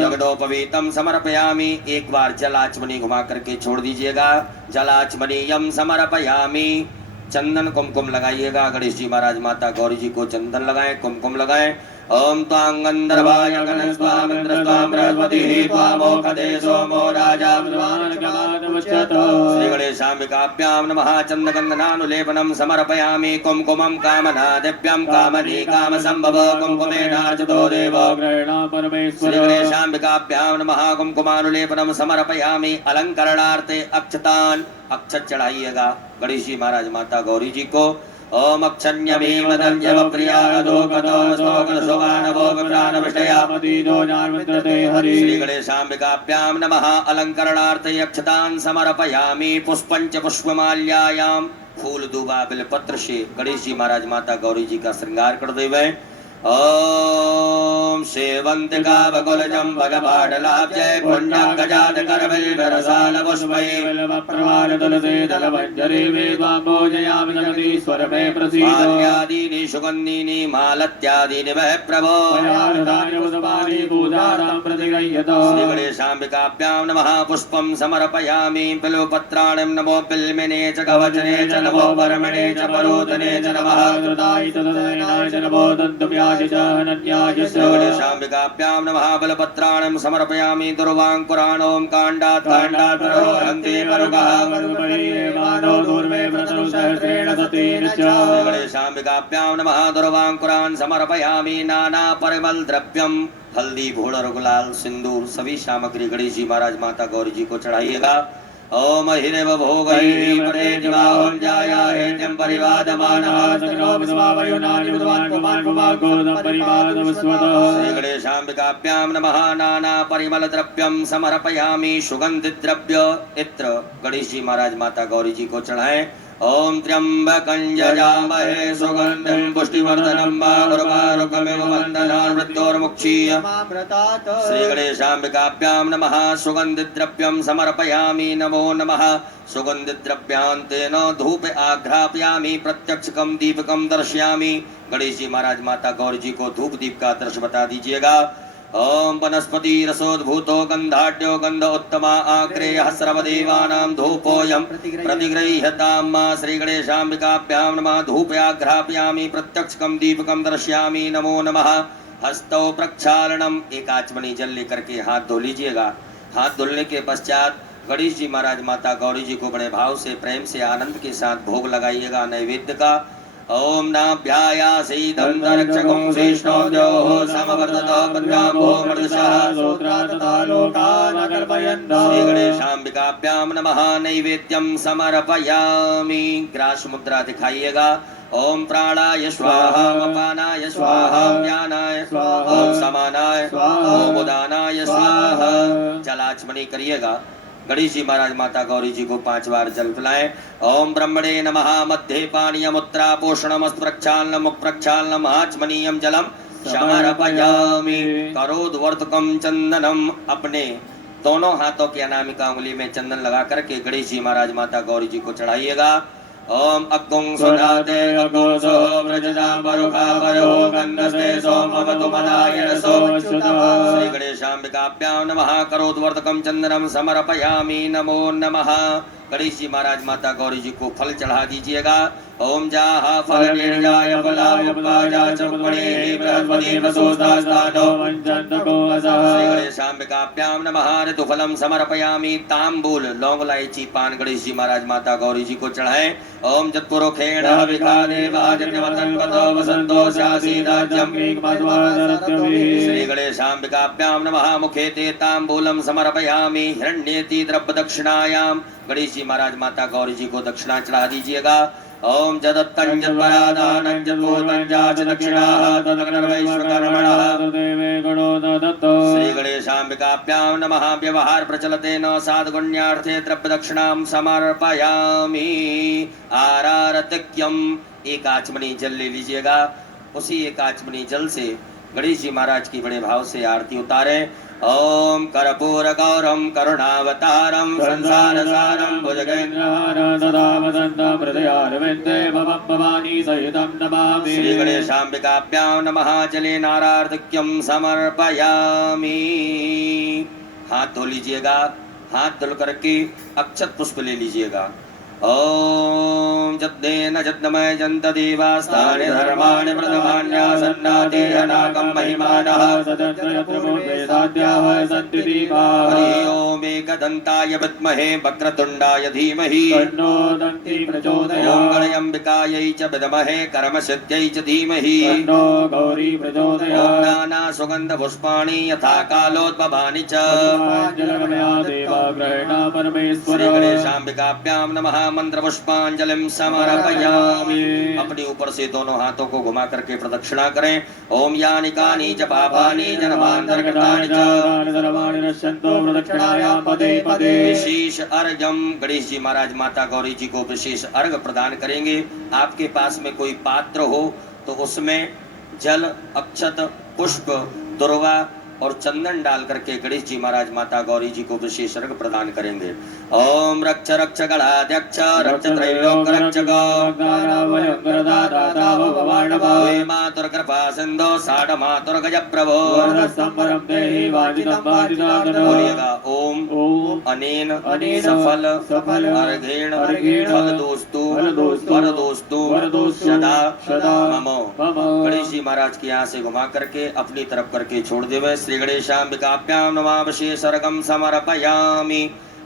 यज्ञोपवीतं समर्पयामि। एक बार जल आचमनी घुमा करके छोड़ दीजिएगा। जल आचमनीयं समर्पयामि। चंदन कुमकुम लगाइएगा। गणेश जी महाराज माता गौरी जी को चंदन लगाएं, कुमकुम लगाएं। ओम त्वां गंधर्वाय गणस्वामिन्द्रस्त्वां बृहस्पतिः त्वामोखदे सोमो राजा श्री गणेशाम्बिकाभ्यां नमः। चन्दगन्धनानुलेपनं समर्पयामि। कुमकुमं कामनादिभ्यं कामनी कामसम्भव कुमकुमेनार्चितो देवो श्री गणेशाम्बिकाभ्यां नमः। कुमकुमानुलेपनं समर्पयामि। अलंकरणार्थे अक्षतान् अक्षत चढ़ाइएगा गणेश जी महाराज माता गौरी जी को। ओम श्री गणेशाम्बिकाभ्यां नमः। अलंकरणार्थे अक्षतान् समर्पयामि। पुष्पंच पुष्पमाल्यायां फूल दूबा बिलपत्र से गणेश जी महाराज माता गौरी जी का श्रृंगार कर देवे। ओम सेवंतिका बकुलजं भगवाडलाब्जय पुण्यगजात करबिलरसाल पुष्पै प्रवाल तुलसी दलमंजरी वेदाम्बोजयामि जगदीश्वर मे प्रसीद माल्यादीनि सुगन्धीनि मालत्यादीनि वै प्रभो मयादानि पूजारां प्रतिगृह्यत श्री गणेशाम्बिकाभ्यां नमः। पुष्पं समर्पयामि। बिल्वपत्राणि नमो बिल्मिने च कवचने च नमो वर्मणे च परोदने च नमः कृताय तदनाय च नमो दन्तव्या गणेशाम्बिकाभ्यां नमः। बलपत्राणं समर्पयामि। दुर्वाङ्कुराणों काण्डात् काण्डात् रोहन्ति परुगः गणेशाम्बिकाभ्यां नमः। दुर्वाङ्कुरान् समर्पयामि। नाना परिमल द्रव्यम हल्दी घोड़र गुलाल सिंदूर सभी सामग्री गणेश जी महाराज माता गौरी जी को चढ़ाइएगा। ओम हिरव भोगैः परे दिवाहं जायाहेत्यं परिवादमानः श्री गणेशाम्बिकाभ्यां नमः। नाना परिमल द्रव्यं समर्पयामि। सुगंधित द्रव्य इत्र गणेश जी महाराज माता गौरी जी को चढ़ाएं। ओम त्र्यंबकं यजामहे सुगंधिं पुष्टिवर्धनं गुरुवारुकमिव वन्दनान् मृत्योर्मुक्षीय श्री गणेशाम्बिकाभ्यां नमः। सुगंधित द्रव्यं समर्पयामि। नमो नमः। सुगंधित द्रव्यांतेन धूप आघ्रापयामि। प्रत्यक्षकं दीपकं दर्शयामि। गणेश जी महाराज माता गौरी जी को धूप दीप का दृश्य बता दीजिएगा। ओम वनस्पति रसोद्भूतो गंधाढ्यो गंध उत्तमा आग्रेयः सर्वदेवानां धूपोऽयं प्रतिगृह्यतां मा श्री गणेशाम्बिकाभ्यां नमः। धूपयाघ्रापयामि प्रत्यक्षकं दीपकं दर्शयामि नमो नमः। हस्तौ प्रक्षालनम, एक आचमनी जल लेकर के हाथ धो लीजिएगा। हाथ धुलने के पश्चात गणेश जी महाराज माता गौरी जी को बड़े भाव से प्रेम से आनंद के साथ भोग लगाइएगा नैवेद्य का। ओम नाभ्यायासीदं दरक्षकं श्रेष्ठो द्योः समवर्ततो पद्भ्यामो मर्दशः श्री गणेशाम्बिकाभ्यां नमः। नैवेद्यं समर्पयामि। ग्रास मुद्रा दिखाइएगा। ओम प्राणाय स्वाहा, अपानाय स्वाहा, व्यानाय स्वाहा, ओम समानाय स्वाहा, ओम उदानाय स्वाहा। जलाचमनी करिएगा। गणेश जी महाराज माता गौरी जी को 5 बार जल पिलाएं। ओम ब्रह्मणे नमः। मध्य पानीयमुत्रा पोषणमस्तु प्रक्षालनम प्रक्षालनम आचमनीयम जलम समर्पयामि। करोद्वर्तकम चंदनम, अपने दोनों हाथों की अनामिका उंगली में चंदन लगा करके गणेश जी महाराज माता गौरी जी को चढ़ाइएगा। ओम अग्गुं सुनाते अग्गोसो व्रजदा परुखा परो गन्धस्ते सोमवतु मदाय रसो श्री गणेशाम्बिकाभ्यां नमः। करोद्वर्तकं चंदनम समर्पयामि नमो नमः। गणेश जी महाराज माता गौरी जी को फल चढ़ा दीजिएगा। ओम जाह फल निर्जाय फलाय पाजा चपणे बृहस्पति वसोस्तास्तानो वंचन्तको असः श्री गणेशाम्बिकाभ्यां नमः। ऋतुफलं समर्पयामि। तांबूल लौंग इलायची पान गणेश जी महाराज माता गौरी जी को चढ़ाएं। ओम जत्पुरुखेण विखादेवाजन्यवतन्वतो वसन्तो स्यासीदाज्यं श्री गणेशाम्बिकाभ्यां नमः। मुखे ते तांबूलं समर्पयामि। हिरण्येति द्रव्य दक्षिणायां गणेश जी महाराज माता गौरी जी को दक्षिणा चढ़ा दीजिएगा। ओम जदत्तं जत्परादानं जत्पूर्वं जाच दक्षिणाः तदग्रवैश्वकर्मणः श्री गणेशाम्बिकाभ्यां नमः। व्यवहार प्रचलते न साधुगुण्यार्थे द्रव्य दक्षिणां समर्पयामि। आरारतिक्यम, एक आचमनी जल ले लीजिएगा। उसी एक आचमनी जल से गणेश जी महाराज की बड़े भाव से आरती उतारे। ओम कर्पूर गौरम करुणावतारम संसारसारम भुजगेन्द्रहारं सदा वसन्तं हृदयारविन्दे भवं भवानी सहितं नमामि। श्री गणेशाम्बिकाभ्यां नमः। जले नारार्तिक्यं समर्पयामि। हाथ धो लीजिएगा। हाथ धुल करके अक्षत पुष्प ले लीजिएगा। ओम जद्देन जद्मय जन्त देवास्तानि धर्माणि प्रथमान्यासन्नाते अनाकं महिमानः सदत्रयत्रमुद्वेदाद्याः सन्ति दीपाः। हरि ओम एकदन्ताय विद्महे वक्रतुण्डाय धीमहि तन्नो दन्ति प्रचोदयात्। ओम गणेशाम्बिकायै च विद्महे कर्मसिद्ध्यै च धीमहि तन्नो गौरी प्रचोदयात्। ओम नाना सुगन्ध पुष्पाणि यथा कालोद्भवानि च जलगमया देवा ग्रहेण परमेश्वर। श्री गणेशाम्बिकाभ्यां नमः। मंत्र पुष्पांजलिम समर्पयामि। अपने ऊपर से दोनों हाथों को घुमा करके प्रदक्षिणा करें। ओम यानि कानि च पापानि जन्मान्तर्गतानि च सर्वाणि नश्यन्तो प्रदक्षिणायां पदे पदे। विशेष अर्घ्यम, गणेश जी महाराज माता गौरी जी को विशेष अर्घ प्रदान करेंगे। आपके पास में कोई पात्र हो तो उसमें जल, अक्षत, पुष्प, दुर्वा और चंदन डाल करके गणेश जी महाराज माता गौरी जी को विशेष अर्घ प्रदान करेंगे। ओम रक्ष रक्ष गणाध्यक्ष रक्ष त्रैलोक रक्षक मातुर कृपा सिंधो साढ़ मातुर गज प्रभो। बोलिएगा ओम अनेन सफल अर्घेण फलदोस्तु वरदोस्तु सदा ममो। गणेश जी महाराज के यहाँ से घुमा करके अपनी तरफ करके छोड़ देवे। श्री गणेशाम्बिकाभ्यां नमः। विशेष अर्घं समर्पयामि।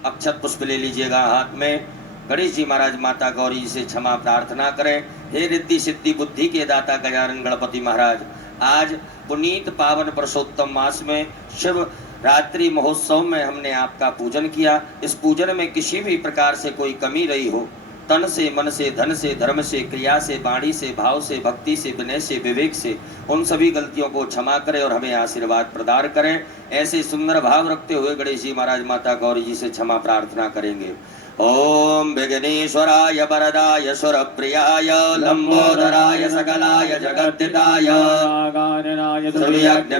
अक्षत पुष्प ले लीजिएगा हाथ में। गणेश जी महाराज माता गौरी जी से क्षमा प्रार्थना करें। हे रिद्धि सिद्धि बुद्धि के दाता गजानन गणपति महाराज, आज पुनीत पावन पुरुषोत्तम मास में शिव रात्रि महोत्सव में हमने आपका पूजन किया। इस पूजन में किसी भी प्रकार से कोई कमी रही हो, तन से, मन से, धन से, धर्म से, क्रिया से, वाणी से, भाव से, भक्ति से, विनय से, विवेक से, उन सभी गलतियों को क्षमा करें और हमें आशीर्वाद प्रदान करें। ऐसे सुंदर भाव रखते हुए गणेश जी महाराज माता गौरी जी से क्षमा प्रार्थना करेंगे। ओम विघ्नेश्वराय वरदाय सुरप्रियाय लंबोदराय सकलाय जगद्दिताय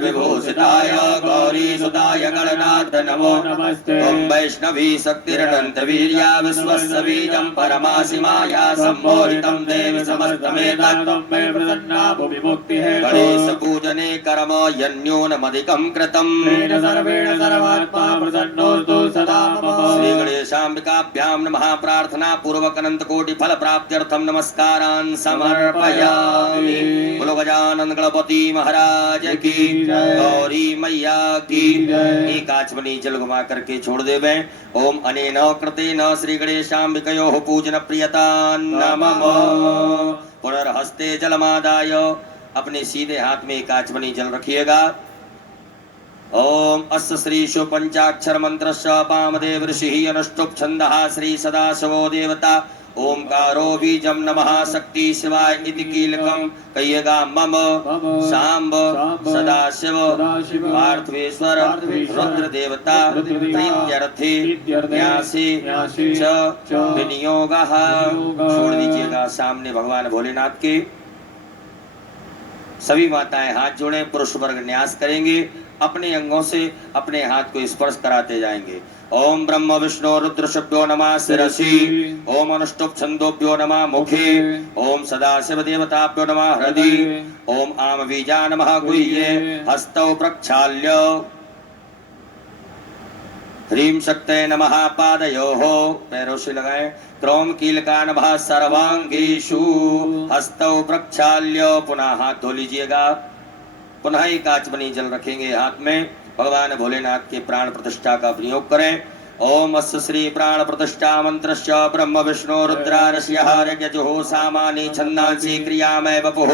विभूषिताय गौरीसुताय गणनाथ नमो नमस्ते। ओम वैष्णवी शक्तिरनंत वीर्या विश्वस्य बीजं परमासिमाया सम्मोहितं देवी समस्तमेतत् मे प्रसन्ना भुवि मुक्तिः। गणेश पूजने कर्म यन्यूनमधिकं कृतं सर्वेण सर्वात्मा प्रसन्नोऽस्तु सदा मम। श्री गणेशाम्बिकाभ्यां नमः। प्रार्थना पूर्वक अनंत कोटि फल प्राप्त्यर्थम नमस्कारान् समर्पयामि। बोलो गजानन गणपति महाराज की, गौरी मैया की। एक आचमनी जल घुमा करके छोड़ देवे। ओम अनेन कृतेन श्री गणेशाम्बिकयोः पूजन प्रियता नमः। पुनर्हस्ते जलमादाय अपने सीधे हाथ में एक आचमनी जल रखिएगा। ओम अस्य श्री शिव पंचाक्षर मंत्रस्य वामदेव ऋषिः अनुष्टुप् छन्दः श्री सदाशिवो देवता। ओंकारो बीजम नमः शक्ति शिवाय इति कीलकम। कहिएगा मम सांब सदाशिव पार्थवेश्वर रुद्र देवता प्रीत्यर्थे न्यासे च विनियोगः। छोड़ दीजिएगा सामने भगवान भोलेनाथ के। सभी माताएं हाथ जोड़े, पुरुष वर्ग न्यास करेंगे। अपने अंगों से अपने हाथ को स्पर्श कराते जाएंगे। ओम ब्रह्म विष्णु रुद्र शुभ्यो नमः शिरसि। ओम अनुष्टुप् छन्दोभ्यो नमः मुखे। ओम सदाशिव देवताभ्यो नमः हृदि। ओम आम बीजा नमः गुह्ये। हस्तौ प्रक्षाल्य ह्रीं शक्तये नमः पादयोः, पैरों से लगाएं। क्रोम कीलका नमः सर्वांगेषु। हस्तौ प्रक्षाल्य पुनः हाथ धो लीजिएगा। पुनः एक आचमनी जल रखेंगे हाथ में। भगवान भोलेनाथ के प्राण प्रतिष्ठा का प्रयोग करें। ओम अस्य श्री प्राण प्रतिष्ठा मंत्रस्य ब्रह्म विष्णु रुद्रारस्यः यजुः सामानि छन्दांसि क्रियामय वपुः।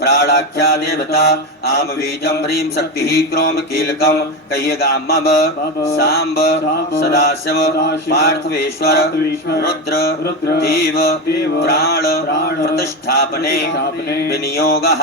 प्राणाख्या देवता आम बीजम ह्रीं शक्तिः क्रोम कीलकम। कहिएगा मम सांब सदाशिव पार्थवेश्वर रुद्र देव प्राण प्रतिष्ठापने विनियोगः।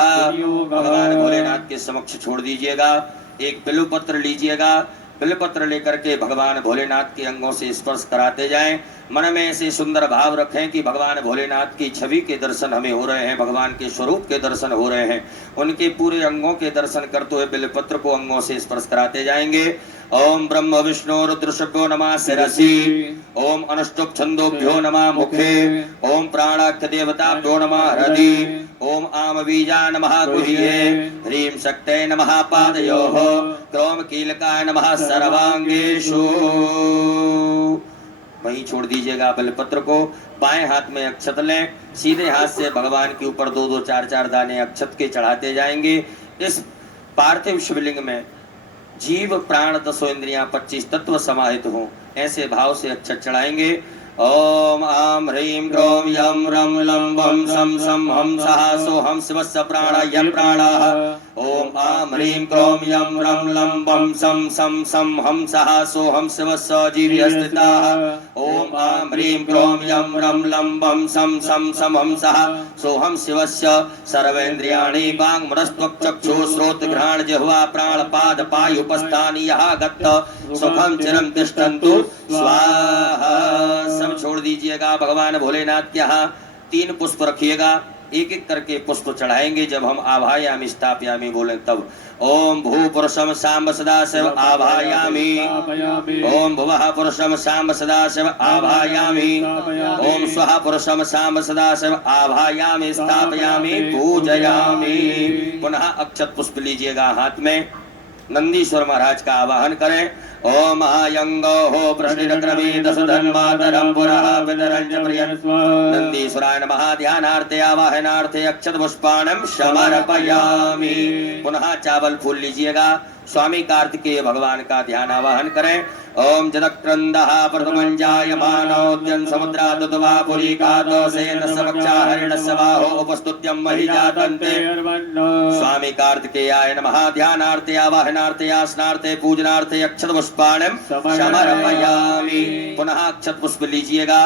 भगवान भोलेनाथ के समक्ष छोड़ दीजिएगा। एक बिल्वपत्र लीजिएगा। बिल्वपत्र लेकर के भगवान भोलेनाथ के अंगों से स्पर्श कराते जाएं। मन में ऐसे सुंदर भाव रखें कि भगवान भोलेनाथ की छवि के दर्शन हमें हो रहे हैं, भगवान के स्वरूप के दर्शन हो रहे हैं। उनके पूरे अंगों के दर्शन करते हुए बिल्वपत्र को अंगों से स्पर्श कराते जाएंगे। ओम ब्रह्म विष्णु रुद्र शुभ्यो नमः शिरसि। ओम अनुष्टुप् छन्दोभ्यो नमः मुखे। ओम प्राणाख्य देवताभ्यो नमः हृदि। ओम आम बीजा नमः गुह्ये। ह्रीं शक्तये नमः पादयोः। क्रोम कीलकाय नमः सर्वांगेषु। वहीं छोड़ दीजिएगा बेलपत्र को। बाएं हाथ में अक्षत लें। सीधे हाथ से भगवान के ऊपर 2-2 4-4 दाने अक्षत के चढ़ाते जाएंगे। इस पार्थिव शिवलिंग में जीव प्राण 10 इंद्रियां 25 तत्व समाहित हों, ऐसे भाव से अक्षत चढ़ाएंगे। ओम आम ह्रीं क्रोम यम रम लं वं सं सं हम सः सोऽहं शिवस्य प्राणाय प्राणाः। ओम आम ह्रीं क्रोम यम रम लं वं सं सं हम सः सोऽहं शिवस्य जीव्य स्थिताः। ओम आम ह्रीं क्रोम यम रम लं वं सं हम सः सोऽहं शिवस्य सर्वेन्द्रियाणि वाङ्मनस्त्वक् चक्षुः श्रोत्र घ्राण जिह्वा प्राण पाद पायुपस्थानि यः गत्त सुखं चिरं तिष्ठन्तु स्वाहा। सब छोड़ दीजिएगा। भगवान भोलेनाथ के यहाँ 3 पुष्प रखिएगा। एक एक करके पुष्प चढ़ाएंगे। जब हम आभायामि स्थापयामि बोले तब ओम भू पुरुषम सांब सदाशिव आभायामि। ओम भुवः पुरुषम सांब सदाशिव आभायामि। ओम स्वः पुरुषम सांब सदाशिव आभायामि स्थापयामि पूजयामि। पुनः अक्षत पुष्प लीजिएगा हाथ में। नंदीश्वर महाराज का आवाहन करें। ओम आयंगो प्रश्निरक्रमीदस धन्वातरं पुरः वितरञ्च प्रियन्स्व। नंदीश्वराय नमः। ध्यानार्थे आवाहनार्थे अक्षत पुष्पाणं समर्पयामि। पुनः चावल फूल लीजिएगा। स्वामी कार्तिकेय भगवान का ध्यान आवाहन करें। ओम जदक्रंदः प्रथमं जायमानोद्यं समुद्रादुत्वा पुरीकादोसेन समक्षा हरिणस्य बाहो उपस्तुत्यं महिजातन्ते। स्वामी कार्तिकेयाय नमः। ध्यानार्थे आवाहनार्थे आसनार्थे पूजनार्थे अक्षत पुष्पाणं समर्पयामि। पुनः अक्षत पुष्प लीजिएगा।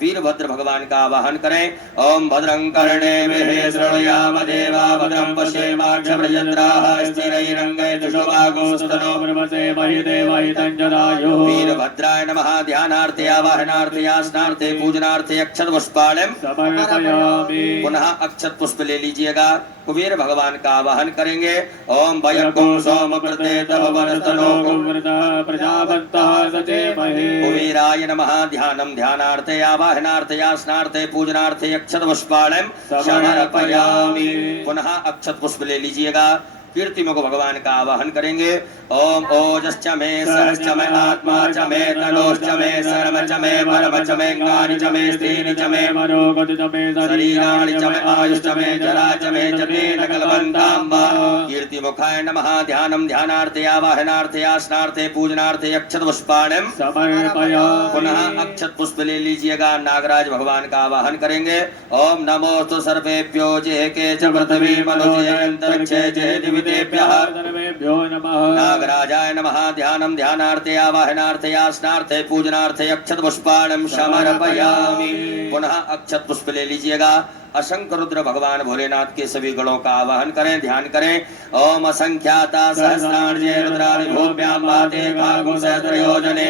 वीरभद्र भगवान का आवाहन करें। ओम भद्रं कर्णेभिः शृणुयाम देवा भद्रं पश्येमाक्षभ्रजत्राः स्थिरैरङ्गैर्जुषभागोस्तनो ब्रह्मसे महिदेवहितञ्जदायुः वीरभद्राय नमः। ध्यानार्थे आवाहनार्थे याचनार्थे पूजनार्थे अक्षत पुष्पाणं समर्पयामि। पुनः अक्षत पुष्प ले लीजिएगा। कुबेर भगवान का आवाहन करेंगे। ओम भयकुं सोमकृते तव वरस्तनो प्रजावन्तः सचेमहे। कुबेराय नमः। ध्यानं ध्यानार्थे आवाहनार्थे याचनार्थे पूजनार्थे अक्षत पुष्पाणं समर्पयामि। पुनः अक्षत पुष्प ले लीजिएगा। कीर्तिमुख भगवान का आवाहन करेंगे। ओम ओजश्च मे सहश्च मे आत्मा च मे तनोश्च मे सर्व च मे परम च मे ज्ञानि च मे स्थिर च मे मनोगति च मे शरीराणि च मे आयुश्च मे जरा च मे जनेन कल्पन्तां वा। कीर्तिमुखाय नमः। ध्यानं ध्यानार्थे आवाहनार्थे याचनार्थे पूजनार्थे अक्षत पुष्पाणं समर्पयामि। पुनः अक्षत पुष्प ले लीजिएगा। नागराज भगवान का आवाहन करेंगे। ओम नमोस्तु सर्वेभ्यो जे के च पृथ्वी मनुजे अंतरिक्षे जे दिवितेभ्यः सर्वेभ्यो नमः। नागराजाय नमः। ध्यानं ध्यानार्थे आवाहनार्थे याचनार्थे पूजनार्थे अक्षत पुष्पाणं समर्पयामि। पुनः अक्षत पुष्प ले लीजिएगा। असंख्य रुद्र भगवान भोलेनाथ के सभी गणों का आवाहन करें, ध्यान करें। ओम असंख्याता सहस्रार्जे रुद्रादिभूभ्यां माते कागो सहस्रयोजने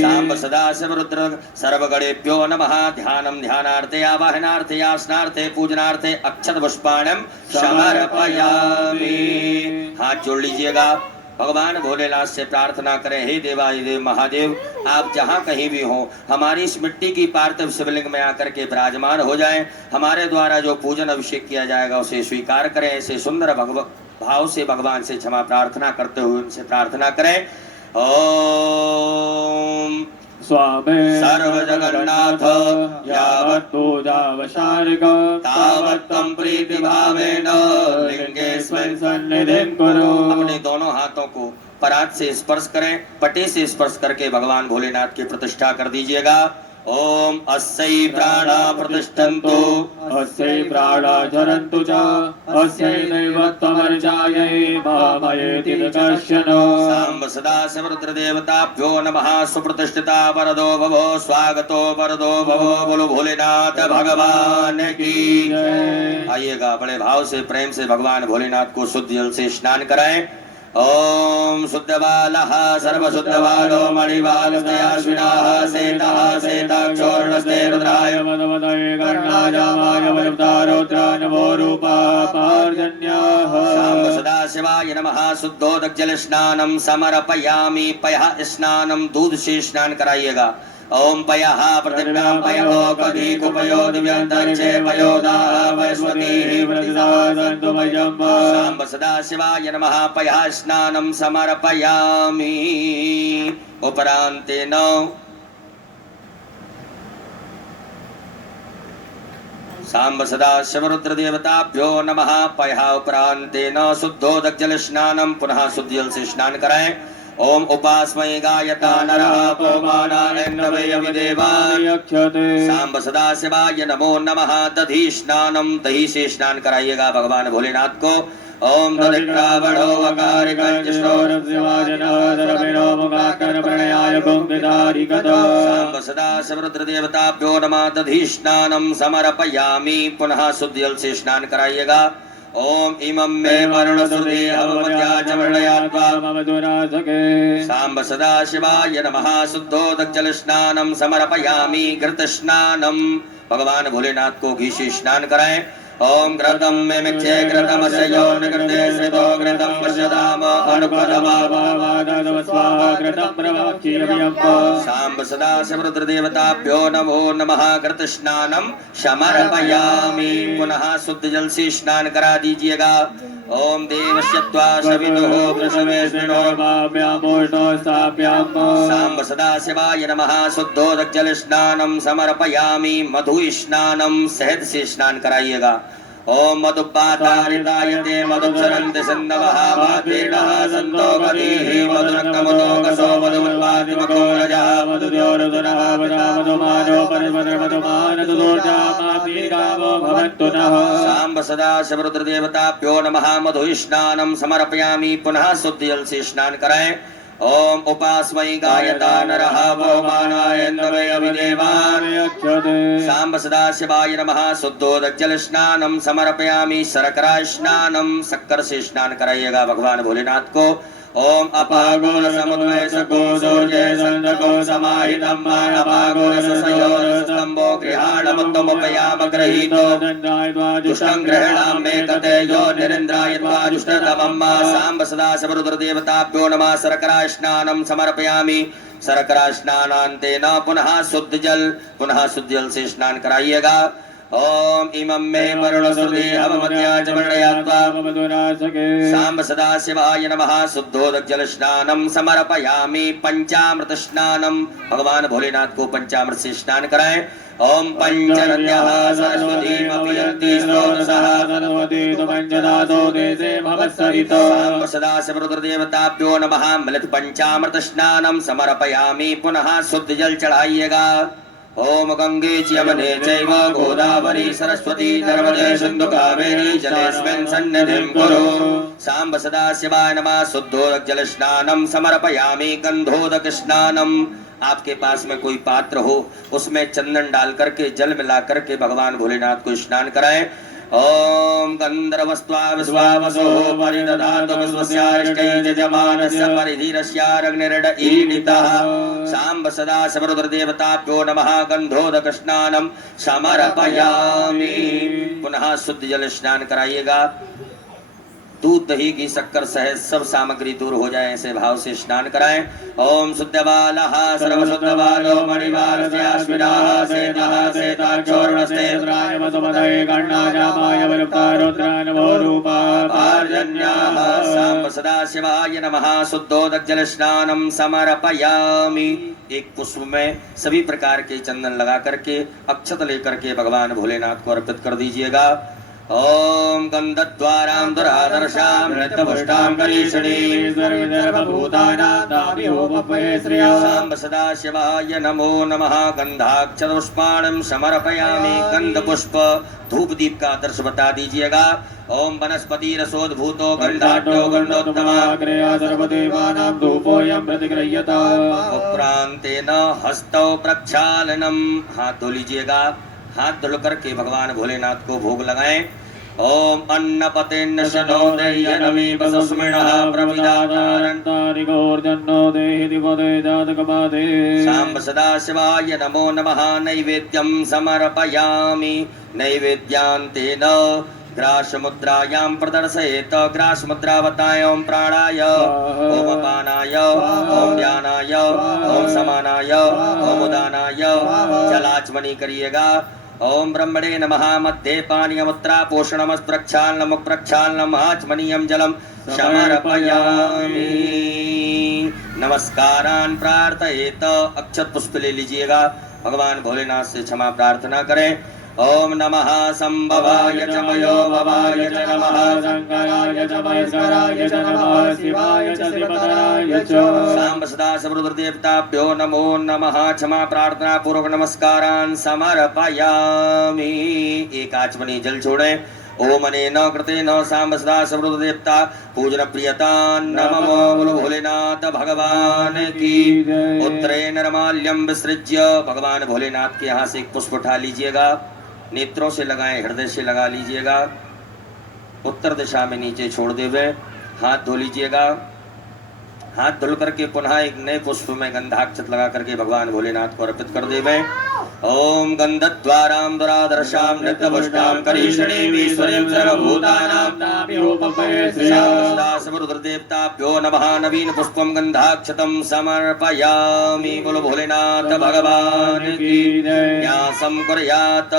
सांब सदाशिव रुद्र सर्वगणेभ्यो नमः। ध्यानं ध्यानार्थे आवाहनार्थे याचनार्थे पूजनार्थे अक्षत पुष्पाणं समर्पयामि। हाथ जोड़ लीजिएगा। भगवान भोलेनाथ से प्रार्थना करें, हे देवादिदेव महादेव, आप जहाँ कहीं भी हो हमारी इस मिट्टी की पार्थिव शिवलिंग में आकर के विराजमान हो जाएं। हमारे द्वारा जो पूजन अभिषेक किया जाएगा उसे स्वीकार करें। ऐसे सुंदर भाव से भगवान से क्षमा प्रार्थना करते हुए उनसे प्रार्थना करें। ओम स्वामे सर्व जगन्नाथ यावत् पूजावशारिक तावत् त्वं प्रीति भावेन लिंगेस्मिन् सन्निधिं कुरु। अपने दोनों हाथों को परात से स्पर्श करें, पटे से स्पर्श करके भगवान भोलेनाथ की प्रतिष्ठा कर दीजिएगा। ओम अस्यै प्राणा प्रतिष्ठन्तु अस्यै प्राणा झरन्तु च अस्यै दैवत्वमर्चायै मामयेति न कश्चन। सांब सदाशिव रुद्रदेवताभ्यो नमः। सुप्रतिष्ठिता वरदो भवो स्वागतो वरदो भवो। बोलो भोलेनाथ भगवान की जय। आइएगा, बड़े भाव से प्रेम से भगवान भोलेनाथ को शुद्ध जल से स्नान कराएं। ओम शुद्ध बालः सर्वशुद्ध बालो मणिबालस्तयाश्विनाः सेतः सेताक्षोर्णस्ते रुद्राय मदमदये कर्णाजामाय वरवतारोत्रा नमो रूपा पार्जन्याः। सांब सदाशिवाय नमः। शुद्धोदक स्नानम समर्पयामि। पयः स्नानम दूध से स्नान कराइएगा। ओम पयः पृथिव्यां पयो कदी कुपयो दिव्यांतरिक्षे पयोदाः वैश्वतीः प्रतिदासन्तु मह्यम्। सांब सदाशिवाय नमः। पयः स्नानं समर्पयामि। उपरान्तेन सांब सदाशिव रुद्रदेवताभ्यो नमः। पयः उपरान्तेन शुद्धोदक जल स्नानं पुनः शुद्ध जल से स्नान कराएं। ओम उपास्मय गायता नरः पवमानाय विदेवाय यक्षते। सांब सदाशिवाय नमो नमः। दधि स्नानम, दही से स्नान कराइएगा भगवान भोलेनाथ को। ओम दधिक्रावणो सांब सदाशिव रुद्रदेवताभ्यो नमः। दधि स्नानम समर्पयामि। पुनः शुद्ध जल से स्नान कराइएगा। ओम इमं मे वरुणसुते अवमध्याचवर्णयात्वा मम दुरासके। सांब सदाशिवाय नमः। शुद्धोदक जल स्नानं समर्पयामि। घृत स्नानम, भगवान भोलेनाथ को घी से स्नान कराएं। ओम घृतं मे मिक्षे घृतमस्य निकृते श्रितो घृतं पश्यताम सांब सदाशिव रुद्रदेवताभ्यो नमो नमः। घृत स्नानं समर्पयामि। पुनः शुद्ध जल से स्नान करा दीजिएगा। ओम देवस्य त्वा सवितुः वृषभेषणो सांब सदाशिवाय नमः। शुद्धोदक जल स्नानं समर्पयामि। मधु स्नानं, शहद से स्नान कराइएगा। ओम मधुपातारितायते मधुचरन्ति सिन्धवः मातेनः सन्तो गतिः मधुरक्तमधोकसो मधुमन्वादिमको रजः मधुद्योरधुनः मधुमानो परिमधुरमधुमानदुदोर्जामापीरावो भवन्तु नः। सांब सदाशिव रुद्रदेवताभ्यो नमः। मधु स्नानं समर्पयामि। पुनः शुद्ध जल से स्नान कराएं। ओम उपास्मै गायता नरः वोमानायन्द्रवे अभिदेवान् सांब सदाशिवाय नमः। शुद्धोदक स्नानम समर्पयामि। शर्करा स्नानम शक्कर से स्नान कराइएगा भगवान भोलेनाथ को। ओम अपागोर समुद्रय सको सूर्य संदको समाहितम अपागोर सयोर स्तंभो गृहाणमुत्तमोपयाम गृहीतो दुष्टं ग्रहणाम मे कते यो निरिन्द्राय त्वा दुष्टतमम्। सांब सदा सबरुद्रदेवताभ्यो नमः। शर्करा स्नानं समर्पयामि। शर्करा स्नानान्तेन पुनः शुद्ध जल से स्नान कराइएगा। ओम इमं मे वरुणसुदे अवमत्या च वर्णयात्वा सांब सदाशिवाय नमः। शुद्धोदक जल स्नानं समर्पयामि। पंचामृत स्नानम भगवान भोलेनाथ को पंचामृत से स्नान कराएं। ओम पंचनद्यः सरस्वतीमपि स्रोतसः सांब सदाशिवरुद्रदेवताभ्यो नमः। मलित पंचामृत स्नानं समर्पयामि। पुनः शुद्ध जल चढ़ाइएगा। ओम गंगे च यमुने चैव गोदावरी सरस्वती नर्मदे सिंधु कावेरी जलेऽस्मिन् सन्निधिं कुरु। सांब सदाशिवाय नमः। शुद्धोदक जल स्नानं समर्पयामि। गंधोदक स्नानम आपके पास में कोई पात्र हो उसमें चंदन डाल करके जल मिला करके भगवान भोलेनाथ को स्नान कराएं। ओम गंधर्वस्त्वा विश्वावसो परिदधातु विश्वस्यारिष्टैः यजमानस्य परिधीरस्याग्निर्डईडितः। सांब सदा सबरुद्रदेवताभ्यो नमः। गंधोदक स्नानं समर्पयामि। पुनः शुद्ध जल स्नान कराइएगा। दूध दही की शक्कर सहित सब सामग्री दूर हो जाए ऐसे भाव से स्नान कराएं। ओम शुद्धबालः सर्वशुद्धबालो मणिवारस्याश्विनाः सेतः सेताक्षोर्णस्तेन्द्राय वसुमतये गण्डाजामाय विरुक्तारुद्राय नमो रूपार्जन्याः। सांब सदाशिवाय नमः। शुद्धोदक जल स्नानं समर्पयामि। एक पुष्प में सभी प्रकार के चंदन लगा करके अक्षत लेकर के भगवान भोलेनाथ को अर्पित कर दीजिएगा। ओम गंधद्वारां दुरादर्शां नृत्यपुष्टां करीषणीं सांब सदाशिवाय नमो नमः। गंधाक्षरपुष्पाणं समर्पयामि। गंधपुष्प धूप दीप का आदर्श बता दीजिएगा। ओम वनस्पति रसोद्भूतो गंधाढ्यो गंधोत्तमः सर्वदेवानां धूपोऽयं प्रतिगृह्यता। उपरांतेन हस्तौ प्रक्षालनम हाथ धो लीजिएगा। हाथ धुल करके भगवान भोलेनाथ को भोग लगाएं। ओम अन्नपतेन्न शनो देयनमी बसस्मिणः प्रविदातारन्तारिगोर्जन्नो देहि दिवदे जातकपादे। सांब सदाशिवाय नमो नमः। नैवेद्यं समर्पयामि। नैवेद्यान्तेन ग्रासमुद्रायां प्रदर्शयेत। ग्रासमुद्रावताय ओम प्राणाय ओम अपानाय ओम ध्यानाय ओम समानाय ओम उदानाय जलाचमनी करिएगा। ओम ब्रह्मणे नमः। मध्ये पानीयमुत्रा पोषणमस् प्रक्षालनम प्रक्षालनम आचमनीयं जलम समर्पयामि। नमस्कारान् प्रार्थयेत। अक्षत पुष्प ले लीजिएगा। भगवान भोलेनाथ से क्षमा प्रार्थना करें। ओम नमः संभवाय च मयो भवाय च नमः। शंकराय च महेश्वराय च नमः। शिवाय च शिवतराय च। सांब सदा सबरुद्रदेवताभ्यो नमो नमः। क्षमा प्रार्थना पूर्वक नमस्कारान् समर्पयामि। एक आचमनी जल छोड़े। ओम अनेन कृतेन सांब सदा सबरुद्रदेवता पूजन प्रियता नमो बोलो भोलेनाथ भगवान की। उत्तरेण नरमाल्यम विसृज्य भगवान भोलेनाथ के यहाँ से एक पुष्प उठा लीजिएगा। नेत्रों से लगाएं, हृदय से लगा लीजिएगा। उत्तर दिशा में नीचे छोड़ देवे। हाथ धो लीजिएगा। हाथ धुल करके पुनः एक नए पुष्प में गंधाक्षत लगा करके भगवान भोलेनाथ को अर्पित कर देवे। ओम गंधद्वारां दुरादर्शां नृत्यपुष्टां करीषणीं ईश्वरीं सर्वभूतानां रुद्रदेवताभ्यो नमः। नवीन पुष्पं गंधाक्षतं समर्पयामि। बोलो भोलेनाथ भगवान की। न्यासं कुर्यात्।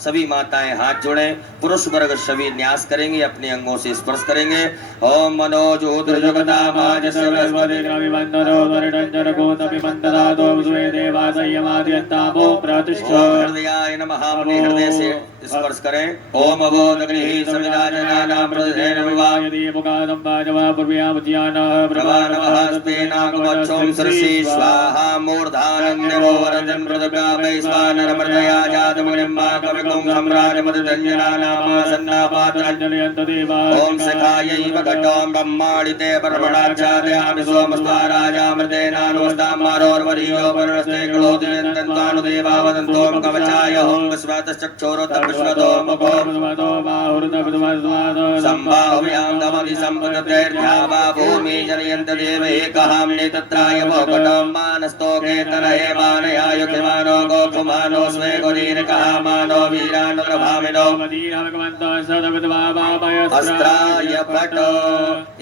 सभी माताएं हाथ जोड़ें। पुरुष वर्ग सभी न्यास करेंगे, अपने अंगों से स्पर्श करेंगे। ओम मनोजोद्रजगतामाजस्य बृहस्पतिर्विवन्दनो वरुणञ्जनकोतपिमन्तदातो विश्वे देवासय्यमाद्यन्तामो प्रतिष्ठा ओम हृदयाय नमः। अपने हृदय से स्पर्श करें। ओम अबोधग्निः समिदाजनानामृतेन विवाह दीपकादं वाजवा पूर्व्यामध्यानः प्रभानमहस्तेनागमच्छों सरसी स्वाहा मूर्धानन्दो वरदं मृदव्यापै स्वानरमृतया जातमुनिम्बा कविकुं सम्राजमृतञ्जनानामासन्नापात्राञ्जलयन्त ओम शिखायैव घटों ब्रह्माणिते परमणाचार्यामि सोमस्ताराजामृतेनानुस्तामारोर्वरीयो वरुणस्ते कलोदिनन्तन्तानुदेवा वदन्तों कवचाय ओम विश्वातश्चक्षुरोतविश्वतो मुखो सम्भाव्यां दमभि सम्पदतेर्ध्यावा भूमि जनयन्त देव एकहाम्ने तत्राय भोगटं मानस्तोके तनहे मानयायुखिमानो गोकुमानो स्वे गुरीरकहामानो वीरानुग्रभामिनो अस्त्राय पट।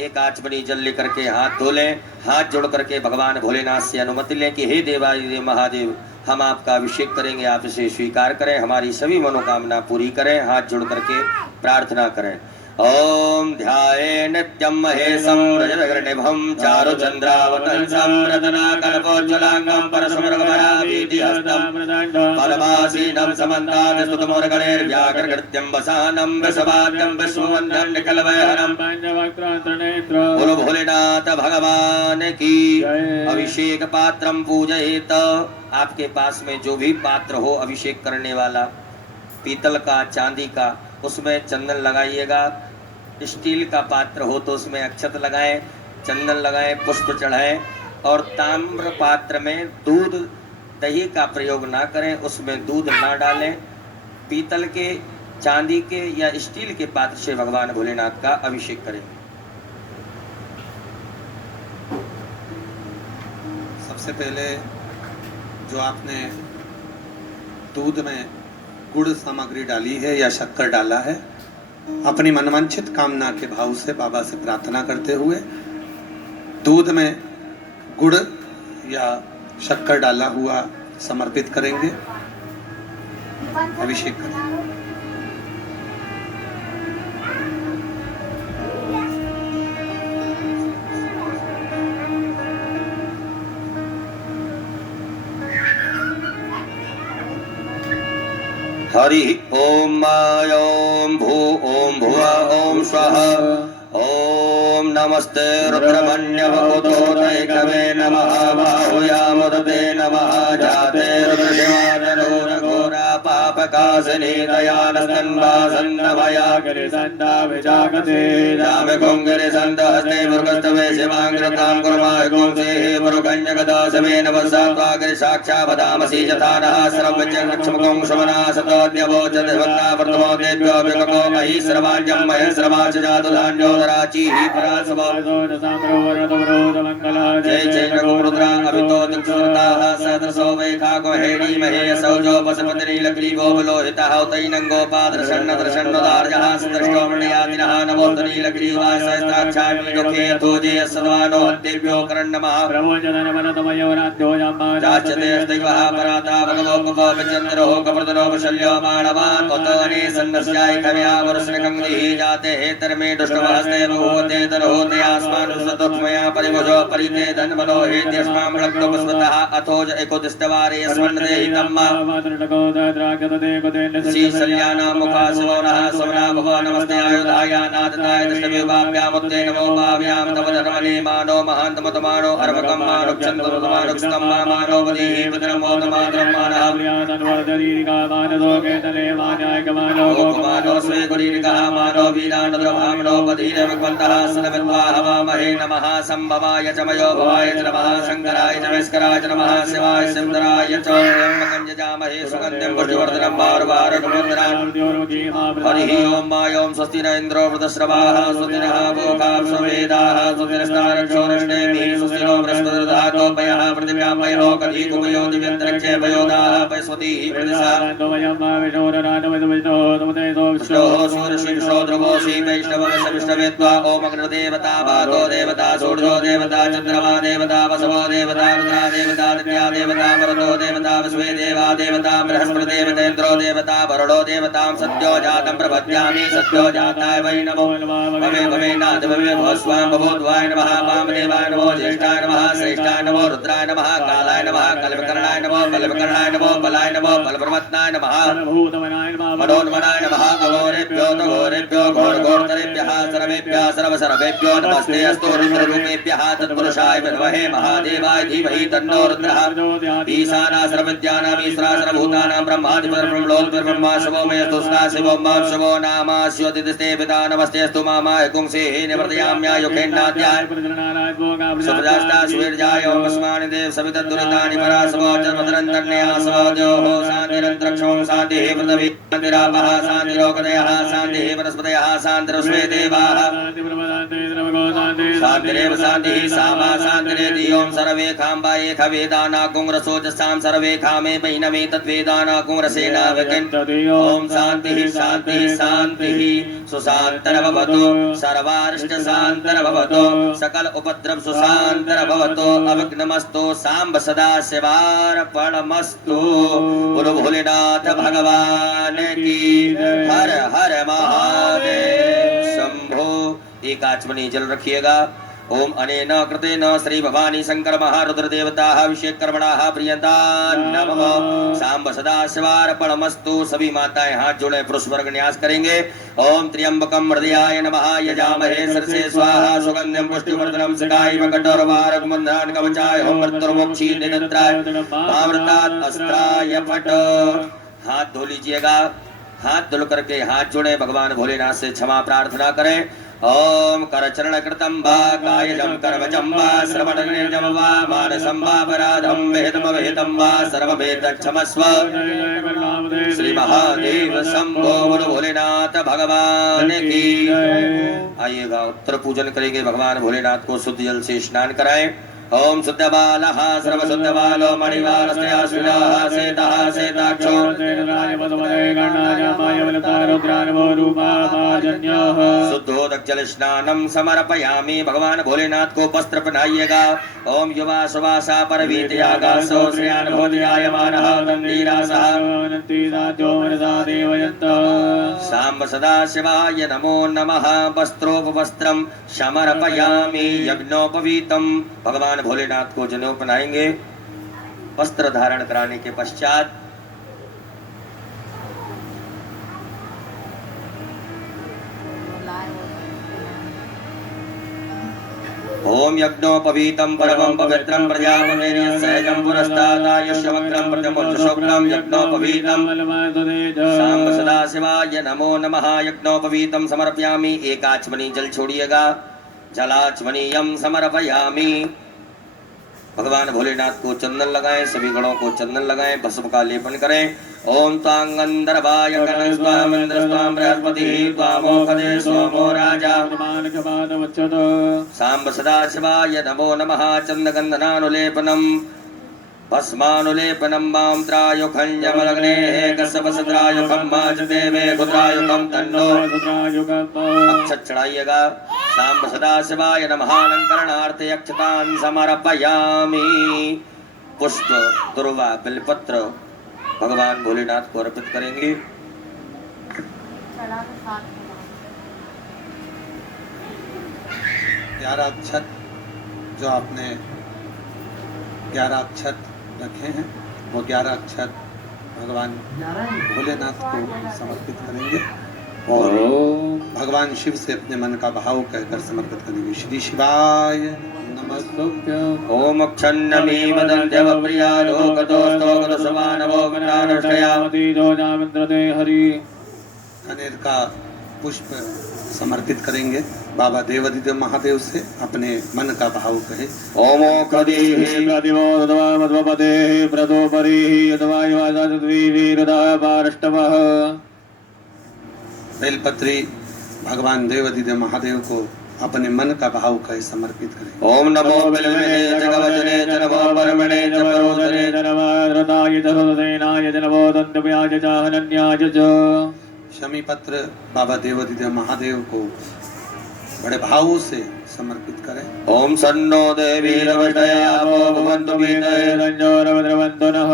एक आचमनी जल लेकर के हाथ धो लें। हाथ जोड़ करके भगवान भोलेनाथ से अनुमति लें कि हे देवादिदेव महादेव, हम आपका अभिषेक करेंगे, आप इसे स्वीकार करें, हमारी सभी मनोकामना पूरी करें। हाथ जोड़ करके प्रार्थना करें। ओम ध्याये नित्यं महेशं रजतगर्णिभं चारुचन्द्रावतंसं रत्नाकल्पोज्ज्वलांगं परशुमृगपराभीतिहस्तं पद्मासीनं समन्ताद्स्तुतमुरगणैर्व्याघ्रकृत्यं वसानं वृषभाद्यं विश्ववन्दनं निकलवैहरं बोलो भोलेनाथ भगवान की। अभिषेक पात्रं पूजयेत। आपके पास में जो भी पात्र हो अभिषेक करने वाला, पीतल का, चांदी का, उसमें चंदन लगाइएगा। स्टील का पात्र हो तो उसमें अक्षत लगाएं, चंदन लगाएं, पुष्प चढ़ाएं। और ताम्र पात्र में दूध दही का प्रयोग ना करें, उसमें दूध ना डालें। पीतल के, चांदी के या स्टील के पात्र से भगवान भोलेनाथ का अभिषेक करें। सबसे पहले जो आपने दूध में गुड़ सामग्री डाली है या शक्कर डाला है, अपनी मनवांछित कामना के भाव से बाबा से प्रार्थना करते हुए दूध में गुड़ या शक्कर डाला हुआ समर्पित करेंगे, अभिषेक करेंगे। हरि ओम ओम भू ओम भुवा ओम स्वः ओम नमस्ते रुद्रमन्यवकुतोदैकवे नमः बाहुयामुदते नमः जाते रुद्रशिवानरोरघोरा पापकासिनी दयानस्तन्वासन्नभया गिरिसन्दाभिजागते जामे कुङ्गिरि सन्तहस्ते मुर्गस्तवे शिवाङ्ग्रतां कुर्माय कुंसेः मुरुगञ्जगदा समेन वसात्वा गिरिसाक्षापदामसि यथा नः सर्वज्ञक्षमुखं शमनासतोऽद्यवोचते भक्ता वर्तमो देव्यो विकको मही सर्वाज्यं महेश्रवाच जातु धान्योदराचीः परासवो जय जय रुद्रां अभितो दिक्षुरताः सदृशो वैखाको हेडी महेशौजो पशुपतिनीलग्रीवो बलोहितः तैनङ्गोपादर्शन्नदर्शन्नदार्यः सदृष्टो मृणयातिनः नमोस्तनीलग्रीवाय सहस्राक्षाग्निदुःखे यथोजे सद्वानो हत्येभ्यो करन्नमः चाच्यते अस्तिवः पराता भगवोपको विचन्द्रो कप्रदनो वशल्यो माणवान् उतने सन्नस्याय कव्या वरुष्णकङ्गलिः जाते हेतर्मे दुष्टमहस्ते बहुवते तनहोते आस्मानुसतुक्मया परिभुजो परिते धन्मनो हेत्यस्मां रक्तोपस्वतः अथोज एकोदिष्टवारे अस्मन्नदेहि तम्मा श्रीशल्यानां मुखासवनः सवना भव नमस्ते आयुधाया नादताय दृष्टविभाव्यामुत्ते नमो भाव्यां तव धर्मने मानो महान्तमतमानो अर्वकं मानुक्षन्तमतमानुक्षतं मानो वदीहि पितरमोदमात्रं मानः गोकुमानो स्वे गुरीरिकः मानो वीरानुद्रभामिनो वधीरविक्वन्तः सनविद्वा हवामहे नमः सम्भवाय च मयो भवाय च नमः शङ्कराय च वैस्कराय च नमः शिवाय शिवधराय च गञ्जजामहे सुगन्धिं पुष्टिवर्धनं वारुवारुकमुद्रान् हरिः ओं मायों स्वस्ति न इन्द्रो वृतश्रवाः स्वस्ति नः भोगाः स्ववेदाः स्वस्ति नस्तारक्षोरष्टेभिः स्वस्ति नो बृहस्पतिर्दधातोपयः पृथिव्यापयो कधीकुमयो दिव्यन्तरिक्षे पयोदाः पयस्वतीः प्रतिशा विष्णोः सूर्यशीर्षो ध्रुवोऽसि वैष्णवस्य विष्णवेत्वा ओम अग्निर्देवता वातो देवता सूर्यो देवता चन्द्रमा देवता वसवो देवता रुद्रा देवता दिव्या देवता मरुतो देवता विश्वे देवा देवता बृहस्पति देवता इंद्रो देवता वरुणो देवतां सद्यो जातं प्रपद्यामि सद्यो जाताय वै नमो भवे भवे नाथ भवे भस्वां भवोद्वाय नमः वामदेवाय नमो ज्येष्ठाय नमः श्रेष्ठाय नमो रुद्राय नमः कालाय नमः कल्पकर्णाय नमो बलाय नमो बलप्रमत्नाय नमः मनोन्मनाय नमः अघोरेभ्यो तघोरेभ्यो घोरघोरतरेभ्यः सर्वेभ्यः सर्वसर्वेभ्यो नमस्ते अस्तु रुद्ररूपेभ्यः तत्पुरुषाय विद्महे महादेवाय धीमहि तन्नो रुद्रः ईशाना सर्वविद्यानां ईश्वरा सर्वभूतानां ब्रह्माधिपतिर्ब्रह्मलोकनिर्ब्रह्मा शिवो मे स्तुष्टा शिवो मां शिवो नामास्योतिस्ते पिता नमस्ते अस्तु मामाय कुंसेः निवर्तयाम्यायुखेन्नाद्याय सुप्रजास्ता सुवीर्याय ओमस्मानि देव सवितद्दुरितानि परासवो जन्मधरन्तर्ण्यः सवोजोः शान्तिरन्तरिक्षं शान्तिः पृथिवी शान्तिरापः शान्तिरोगदयः शान्तिः वनस्पतयः शान्तिरस्मे देवाः शान्तिरेव शान्तिः सामा शान्तिरेति ओं सर्वे खाम्बा एक वेदाना कुंग्रसोजसां सर्वे खामे बैनवे तद्वेदाना कुंग्रसेना विकिन् ओं शान्तिः शान्तिः शान्तिः सुशान्तरभवतु सर्वारिष्ट शान्तरभवतु सकल उपद्रव सुशान्तरभवतु अविघ्नमस्तु सांब सदा शिवार्पणमस्तु गुरु भोलेनाथ भगवान की हर हर महादेव शंभो। एक आचमनी जल रखिएगा। ओम अनेन कृतेन श्री भवानी शंकर महारुद्र देवताः अभिषेक कर्मणाः प्रियंता नमः सांब सदा शिवार्पणमस्तु। सभी माताएं हाथ जोड़े पुरुष वर्ग न्यास करेंगे। ओम त्र्यंबकम हृदयाय नमः यजामहे सरसे स्वाहा सुगंधिं पुष्टिवर्धनम सकाय कठोरवारक मंदान कवचाय ओम मृत्युर्मोक्षी निरंतराय भावृतात् अस्त्राय फट। हाथ धो लीजिएगा। हाथ धुल करके हाथ जोड़े भगवान भोलेनाथ से क्षमा प्रार्थना करें। ओम करचरण कृतं वा कायजं कर्मजं वा श्रवणनिर्जं वा मानसं वा अपराधं विहितं वा सर्वमेतत्क्षमस्व। श्री महादेव शंभो बोलो भोलेनाथ भगवान की। आइएगा उत्तर पूजन करेंगे। भगवान भोलेनाथ को शुद्ध जल से स्नान कराएं। ओम शुद्ध बालः सर्वशुद्ध बालो मणिवारस्य श्रीराः सेतः सेताक्षो शुद्धोदक जल स्नानम समर्पयामि। भगवान भोलेनाथ को वस्त्र पहनाइएगा। ओम युवा सुवासा परवीतयागासो श्रेयान भोजयायमानः तन्वीरासः सांब सदा शिवाय नमो नमः। वस्त्रोपवस्त्रम समर्पयामि यज्ञोपवीतम। भगवान भोलेनाथ को जनेऊ पहनाएंगे। वस्त्र धारण कराने के पश्चात ओम यज्ञोपवीतं परमं पवित्रं प्रजापतिर्यस्सहजं पुरस्तादायुष्यवक्रं प्रथमोच्चशोक्रं यज्ञोपवीतं सांब सदा शिवाय नमो नमः। यज्ञोपवीतं समर्पयामि। एक आचमनी जल छोड़िएगा। जलाचमनीयं समर्पयामि। भगवान भोलेनाथ को चंदन लगाएं। सभी गणों को चंदन लगाएं। भस्म का लेपन करें। ओम त्वांगंधर्वाय कनस्वामिन्द्रस्वाम बृहस्पतिः त्वामोखदे सोमो राजा सांब सदा शिवाय नमो नमः। चंदगंधनानुलेपनम भस्मानुलेपनम मां त्रायुखं जमलग्नेः कस्यपसत्रायुखं माजते मे गुत्रायुखं तन्नो अक्षत चढ़ाइएगा। सांब सदा शिवाय नमः। अलंकरणार्थ अक्षतां समर्पयामि। पुष्प दुर्वा बिलपत्र भगवान भोलेनाथ को अर्पित करेंगे। 11 अक्षत जो आपने 11 अक्षत रखे हैं वो 11 अक्षत भगवान भोलेनाथ को समर्पित करेंगे और भगवान शिव से अपने मन का भाव कहकर समर्पित करेंगे। श्री शिवाय नमस्तुभ्यं। ओम क्षन्नमी मदन्त्यव प्रिया लोकदोस्तो गतसमानवो विनाशयामति जोजामिन्द्रते हरि। कनेर का पुष्प समर्पित करेंगे। बाबा देवादिदेव महादेव से अपने मन का भाव कहे। ओमो कदीः प्रतिमोदवा मध्वपतेः प्रदोपरिः यद्वायुवादाद्विवीरदाय पारष्टवः। बेलपत्री भगवान देवादिदेव महादेव को अपने मन का भाव कहे समर्पित करें। ओम नमो बिल्वने जगवचने नमो परमणे जपरोदने नमो रताय तरुदेनाय नमो दन्तव्याज चाहनन्याज च। शमी पत्र बाबा देवादिदेव महादेव को बड़े भाव से समर्पित करें। ओम सन्नो देवी रवष्टयामो भवन्तु वीतये रंजोरवद्रवन्तु नः।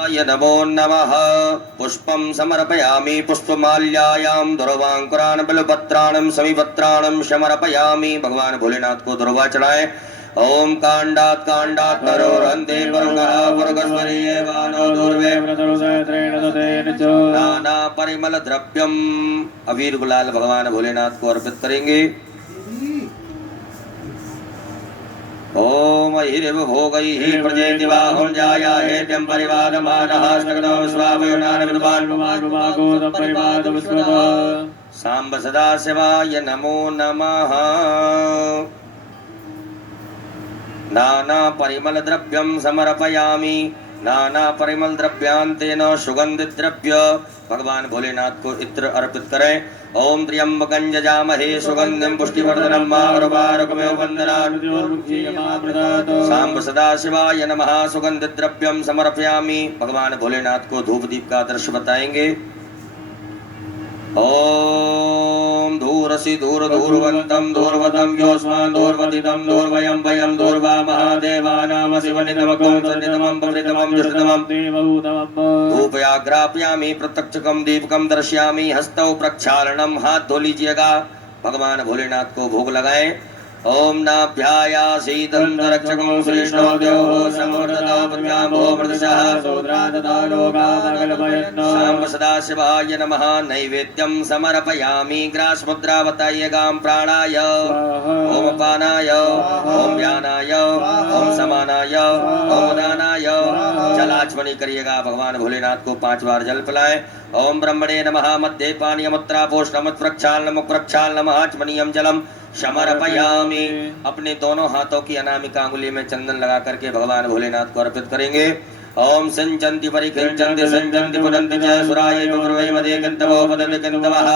शिवाय नमो नमः। पुष्पं समर्पयामि पुष्पमाल्यायां दुर्वांकुरान् बिल्वपत्राणं समीपत्राणं समर्पयामि। भगवान भोलेनाथ को दुर्वा चढ़ाए। ओम कांडात् कांडात् नरोरन्ते पुरुषः पुरुषस्वरीयेवानो दूर्वे नाना परिमल द्रव्यम। अबीर गुलाल भगवान भोलेनाथ को अर्पित करेंगे। ओम हिरिव भोगैः प्रजेति बाहुं जायाहेत्यं परिवादमानः सकलो विश्वावयुनान् विद्वान् सांब सदाशिवाय नमो नमः। नाना परिमल द्रव्यं समर्पयामि। नाना परिमल द्रव्यांतेन सुगंधित द्रव्य। भगवान भोलेनाथ को इत्र अर्पित करें। ओम त्र्यंबकं यजामहे सुगंधिं पुष्टिवर्धनम् मारुबारुकमेव वन्दनात्। सांब सदाशिवाय नमः। सुगंधित द्रव्यं समर्पयामि। भगवान भोलेनाथ को धूप दीप का दृश्य बताएंगे। ओम धूरसि धूर धूर्वन्तं धूर्वतं योऽस्मान् धूर्वतितं धूर्वयं वयं धूर्वा महादेवानाम शिवनितमकं सन्नितमं पवित्रमं जुष्टतमं धूपयाग्रापयामि। प्रत्यक्षकं दीपकं दर्शयामि। हस्तौ प्रक्षालनम। हाथ धो लीजिएगा। भगवान भोलेनाथ को भोग लगाएं। ओम नाभ्यायासीतं रक्षकं श्रेष्ठो देवो समवर्ततो प्रत्यामो मृतशः सांब सदाशिवाय नमः। नैवेद्यं समर्पयामि। ग्रास मुद्रा बताइएगा। ओम प्राणाय ओम पानाय ओम व्यानाय ओम समानाय ओम दानाय। जलाचमनी करिएगा। भगवान भोलेनाथ को 5 बार जल पिलाएं। ओम ब्रह्मणे नमः। मध्य पानीयमुत्रा पोषणमुत् प्रक्षालनमुत् प्रक्षालनम् आचमनीयं जलम समर्पयामि। अपने दोनों हाथों की अनामिका अंगुली में चंदन लगा करके भगवान भोलेनाथ को अर्पित करेंगे। ओम संचंति परिखिंचन्ति संचन्ति पुनन्ति च सुराय पूर्वै मदे गन्तवो पदन्ति गन्तवः।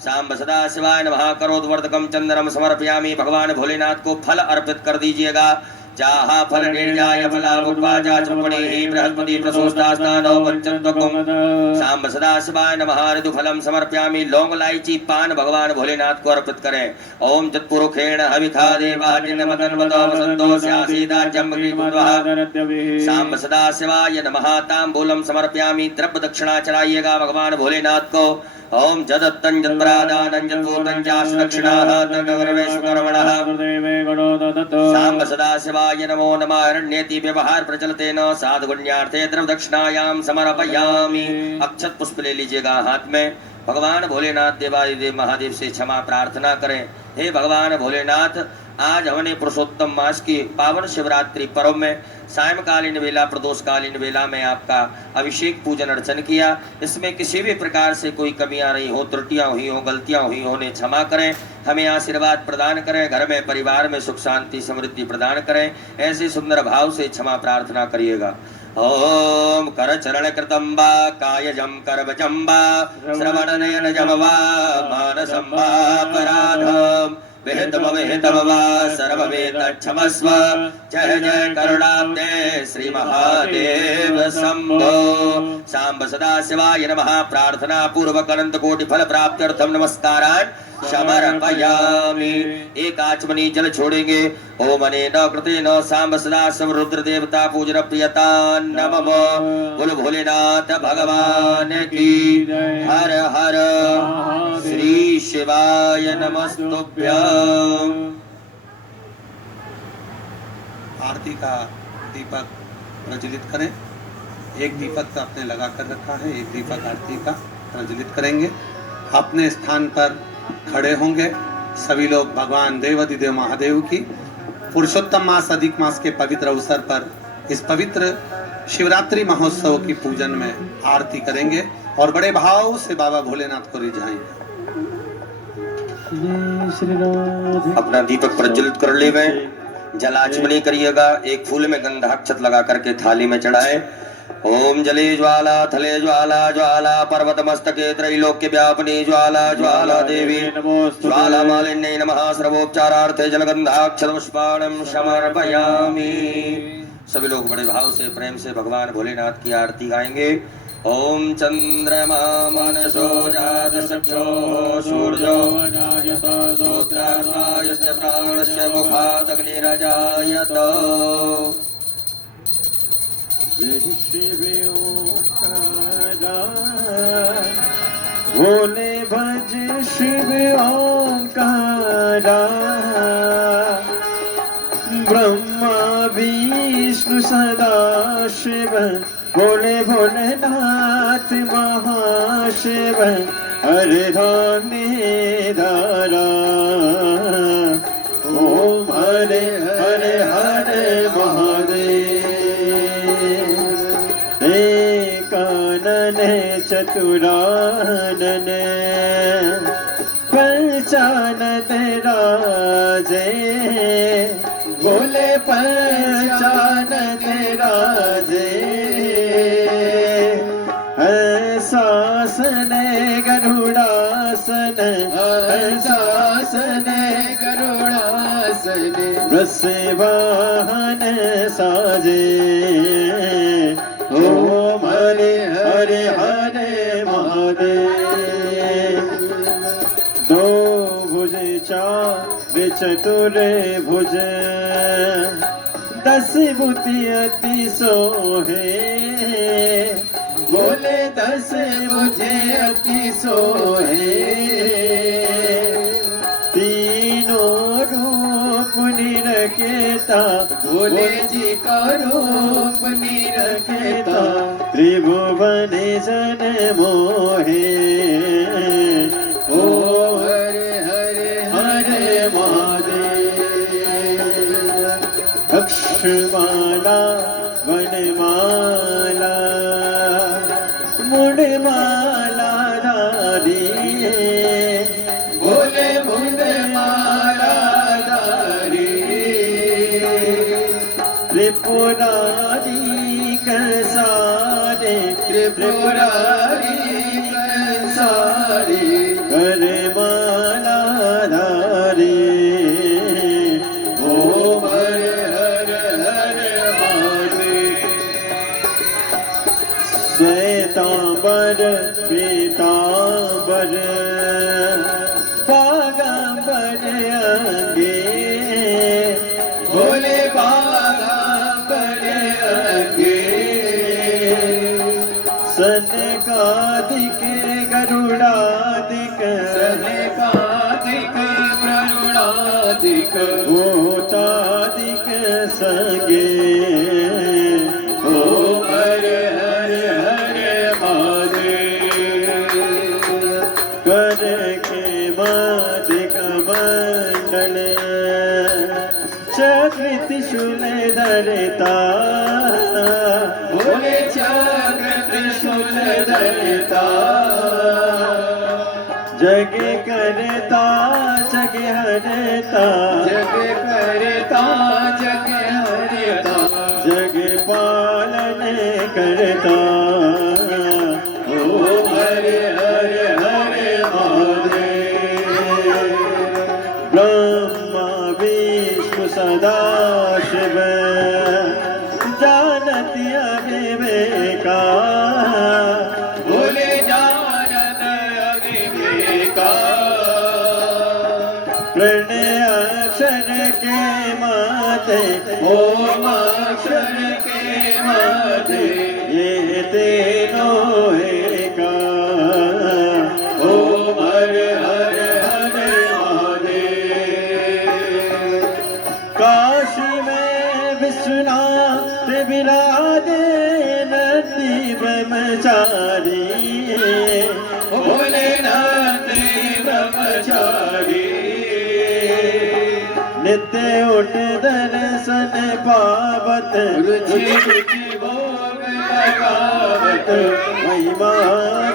सांब सदाशिवाय नमः। करोद्वर्धकं चंदनम समर्पयामि। भगवान भोलेनाथ को फल अर्पित कर दीजिएगा। जाहा फल निर्जाय फलामुत्पाजा चुम्पणीः बृहस्पति प्रसूस्तास्तानो पंचत्वकुम। सांब सदाशिवाय नमः। ऋतुफलम समर्पयामि। लौंग इलायची पान भगवान भोलेनाथ को अर्पित करें। ओम तत्पुरुषेण हविखा देवादिनमदन्वतो वसन्तो स्यासीदाजम्बकीकुत्वः। सांब सदाशिवाय नमः। ताम्बूलम समर्पयामि। द्रव्य दक्षिणा चढ़ाइएगा भगवान भोलेनाथ को। ओम जदत्तं जत्प्रादानं जत्पूर्णं चास्य दक्षिणाः तन्नगरवेशकर्मणः। सांब सदाशिवाय नमो नमः। अरण्येति व्यवहार प्रचलतेन साधुगुण्यार्थे द्रव्य दक्षिणायां समर्पयामि। अक्षत पुष्प ले लीजिएगा हाथ में। भगवान भोलेनाथ देवादिदेव महादेव से क्षमा प्रार्थना करें। हे भगवान भोलेनाथ, आज हमने पुरुषोत्तम मास की पावन शिवरात्रि पर्व में सायंकालीन वेला प्रदोषकालीन वेला में आपका अभिषेक पूजन अर्चन किया। इसमें किसी भी प्रकार से कोई कमियां रही हो, त्रुटियां हुई हो, गलतियां हुई हो, उन्हें क्षमा करें। हमें आशीर्वाद प्रदान करें। घर में परिवार में सुख शांति समृद्धि प्रदान करें। ऐसे सुंदर भाव से क्षमा प्रार्थना करिएगा। ओम कर चरण कृतं वा कायजं करवजं वा श्रवणनयनजं वा मानसं वा अपराधं विहितम वा सर्वमेतच्छमस्व। जय जय करुणाब्दे श्री महादेव शंभो। सांब सदाशिवाय नमः। प्रार्थना पूर्वक अनंत कोटि फल प्राप्त्यर्थम नमस्कारान् समर्पयामि। एक आचमनी जल छोड़ेंगे। ओम अनेन कृतेन सांब सदाशिव रुद्र देवता पूजन प्रियता नमः। बोलो भोलेनाथ भगवान की। हर हर श्री शिवाय नमस्तुभ्यं। आरती का दीपक प्रज्वलित करें। एक दीपक तो आपने लगा कर रखा है, एक दीपक आरती का प्रज्वलित करेंगे। अपने स्थान पर खड़े होंगे। सभी लोग भगवान देवादिदेव महादेव की पुरुषोत्तम मास अधिक मास के पवित्र अवसर पर इस पवित्र शिवरात्रि महोत्सव की पूजन में आरती करेंगे और बड़े भाव से बाबा भोलेनाथ को रिझाएंगे। अपना दीपक प्रज्वलित कर ले गए। जलाचमनी करिएगा। एक फूल में गंधाक्षत लगा करके थाली में चढ़ाए। ओम जले ज्वाला थले ज्वाला ज्वाला पर्वत मस्तके त्रैलोक्य व्यापिनी ज्वाला ज्वाला देवी ज्वाला मालिन्यै नमः। सर्वोपचारार्थे जलगंधाक्षत पुष्पाणं समर्पयामि। सभी लोग बड़े भाव से प्रेम से भगवान भोलेनाथ की आरती गाएंगे। ओम चंद्रमा मनसो जात चक्षो सूर्यो श्रोत्रात्मायस्य प्राणस्य मुखादग्निरजायत। जय शिव ओंकारा बोले भज शिव ओंकारा ब्रह्मा विष्णु सदा शिव बोले भोलेनाथ महाशिव हरधाने धारा ओम हरे हरे हरे महादेव एकानन चतुरानन पहचानत राजे बोले पहचानत राजे शासन गरुड़ासन शासन गरुड़ासन वृष वाहन साजे ओम हरे हरे हरे महादेव दो भुज चार चतुर भुज दस बुद्धि अति सोहे बोले दस मुझे अति सोहे तीनों रूप निरखेता बोले जी का रूप निरखेता त्रिभुवन जन मोहे ओ हरे हरे हरे महादेव अक्षमाला वनमाला मुंडमाला धारी बोले मुंडमाला धारी त्रिपुरारी कंसारे त्रिपुरारी कंसारे करमाला धारी ओम हरे हरे हरे महादेव श्वेतांबर पीतांबर बागांबर अंगे बोले बागांबर अंगे सनकादिक गरुड़ादिक सनकादिक गरुड़ादिक भूतादिक संगे ओम हरे हरे हरे महादेव कर के मादिक मंडल चक्र त्रिशूल धरता बोले चक्र त्रिशूल धरता जग करता जग हरता जग करता जग हरता जग पालन करता ओ हरे हरे हरे महादेव ब्रह्मा विष्णु सदा शिव जानती अविवेका बोले जानत अविवेका प्रणय अक्षर के माते ओम अक्षर के माते ये तीनों एका ओम हरे हरे हरे महादेव काशी में विश्वनाथ विराजे नंदी ब्रह्मचारी बोले नंदी ब्रह्मचारी नित्य उठ दर्शन पावत रुचि रुचि भोग लगावत महिमा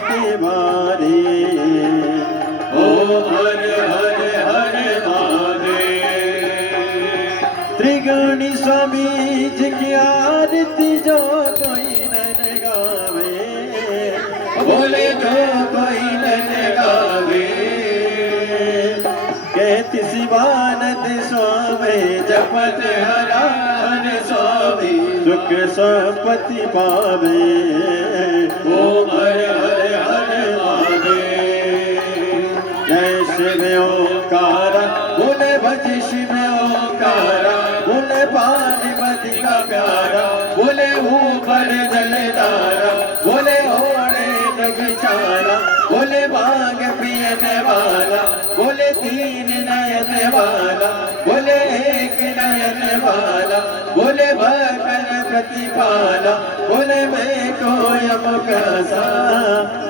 के मारे ओम हरे हरे हरे महादेव त्रिगुणी स्वामी जी की आरती जो कोई न गावे बोले जो कोई न गावे कहती शिवानंद स्वामी जपत हरान स्वामी सुख संपत्ति पावे ओम हरे हरे हरे महादेव जय शिव ओंकारा बोले भज शिव ओंकारा बोले पार्वती का प्यारा बोले पर जलदारा बोले ओढ़े बिचारा बोले भाग पियने वाला बोले तीन नयन वाला बोले एक नयन वाला बोले भकर प्रतिपाला बोले मैं कोयम कैसा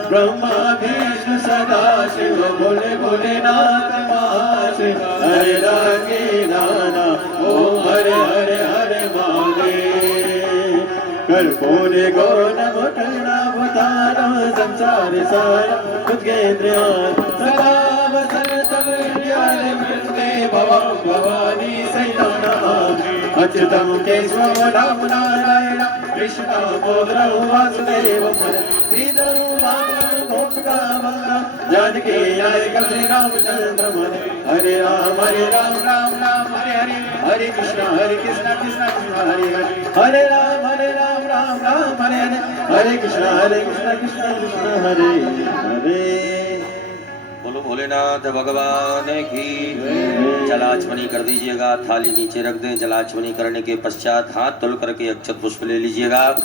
ब्रह्मा विष्णु सदा शिव बोले भोलेनाथ महाशिव हरे रागे नाना ओम हरे हरे हरे महादेव कर्पूरे गौरव कर्णावतारा संसार सारा उद्गेन्द्रिया सदा वसंतम विद्यालय मृत्युंजय भवं भवानी सैतानमामि अच्युतं केशवं राम नारायण कृष्ण बोधं वासुदेवं श्रीधरं वामनं गोपिकावल्लभं जानकी नायकं श्रीरामचन्द्रं हरे राम राम राम हरे हरे हरे कृष्ण कृष्ण कृष्ण हरे हरे हरे राम राम राम हरे हरे हरे कृष्ण कृष्ण कृष्ण हरे हरे। बोलो भोलेनाथ भगवान की। जलाचमनी कर दीजिएगा, थाली नीचे रख दें। जलाचमनी करने के पश्चात हाथ तोल करके अक्षत पुष्प ले लीजिएगा।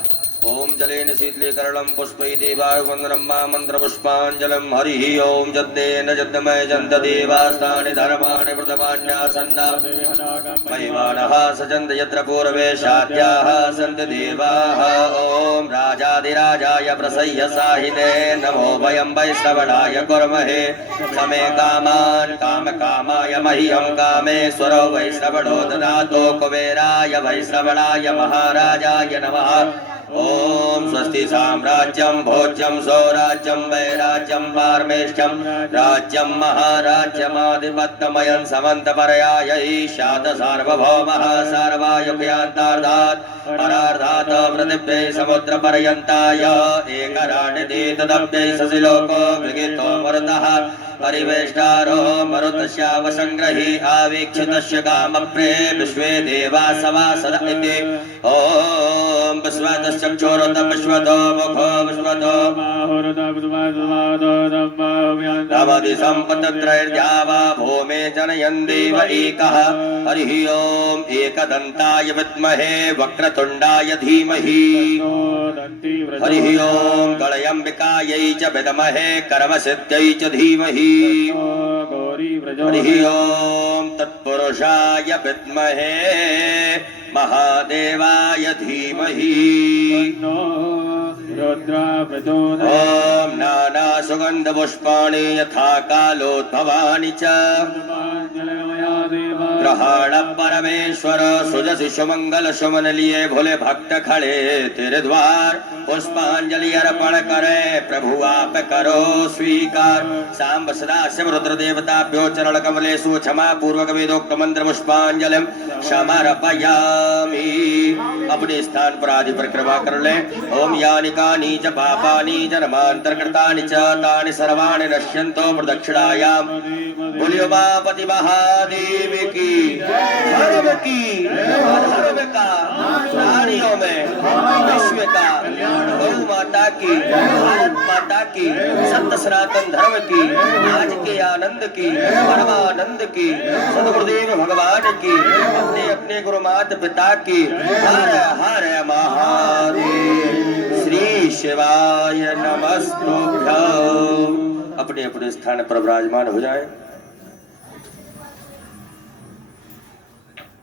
ओम जलेन शीतलीकरणं पुष्पै देवाय वंदनं मा मंत्र पुष्पांजलम हरि ओम जद्देन जद्दमय जन्त देवास्तानि धर्माणि व्रतमान्यासन्ना महिमानः सजन्त यत्र पूर्वे शाद्याः सन्ति देवाः। ओम राजाधिराजाय प्रसह्य साहिने नमो वयं वैश्रवणाय कुर्महे समे कामान् कामकामाय मह्यं कामेश्वरो वैश्रवणो ददातो कुबेराय वैश्रवणाय महाराजाय नमः। ओम स्वस्ति साम्राज्यं भोज्यं सौराज्यं वैराज्यं पारमेष्ठ्यं राज्यं महाराज्यमाधिपत्यमयं समन्तपर्याय ईशात सार्वभौमः सर्वायुभयान्तार्धात् परार्धात् पृथिव्यै समुद्रपर्यन्ताय एकराणिति तदप्यै ससिलोको गृहीतो मरुतः परिवेष्टारो मरुतस्यावसंग्रही आवीक्षितस्य कामप्रे विश्वे देवा सवासद इति। ओम विश्वतश्चक्षुरुत विश्वतो मुखो विश्वतो नवति सम्पत्त्रैर्द्यावा भूमे जनयन् देव एकः। हरिः ओम एकदन्ताय विद्महे वक्रतुण्डाय धीमहि। हरिः ओम गणयम्बिकायै च विद्महे कर्मसिद्ध्यै च धीमहि। हरिः ओम तत्पुरुषाय विद्महे महादेवाय धीमहि। ओम नाना सुगंध पुष्पाणि यथा कालोद्भवानि च ग्रहण परमेश्वर सुजसि सुमंगल सुमन लिए भोले भक्त खड़े तेरे द्वार पुष्पांजलि अर्पण करे प्रभु आप करो स्वीकार। सांब सदा शिव रुद्र देवताभ्यो चरण कमलेषु क्षमा पूर्वक वेदोक्त मंत्र पुष्पांजलिं समर्पयामि। अपने स्थान पर आदि परिक्रमा कर ले। ओम यानि कानि च पापानि जन्मान्तरकृतानि च तानि सर्वाणि नश्यन्तो प्रदक्षिणायां। बोलियो मापति महादेव की धर्म की धर्म का प्राणियों में विश्व का गौ माता की भारत माता की सत्य सनातन धर्म की आज के आनंद की परमानंद की सदगुरुदेव भगवान की अपने अपने गुरु माता पिता की हर हर महादेव श्री शिवाय नमस्तुभ्यं। अपने अपने स्थान पर विराजमान हो जाए।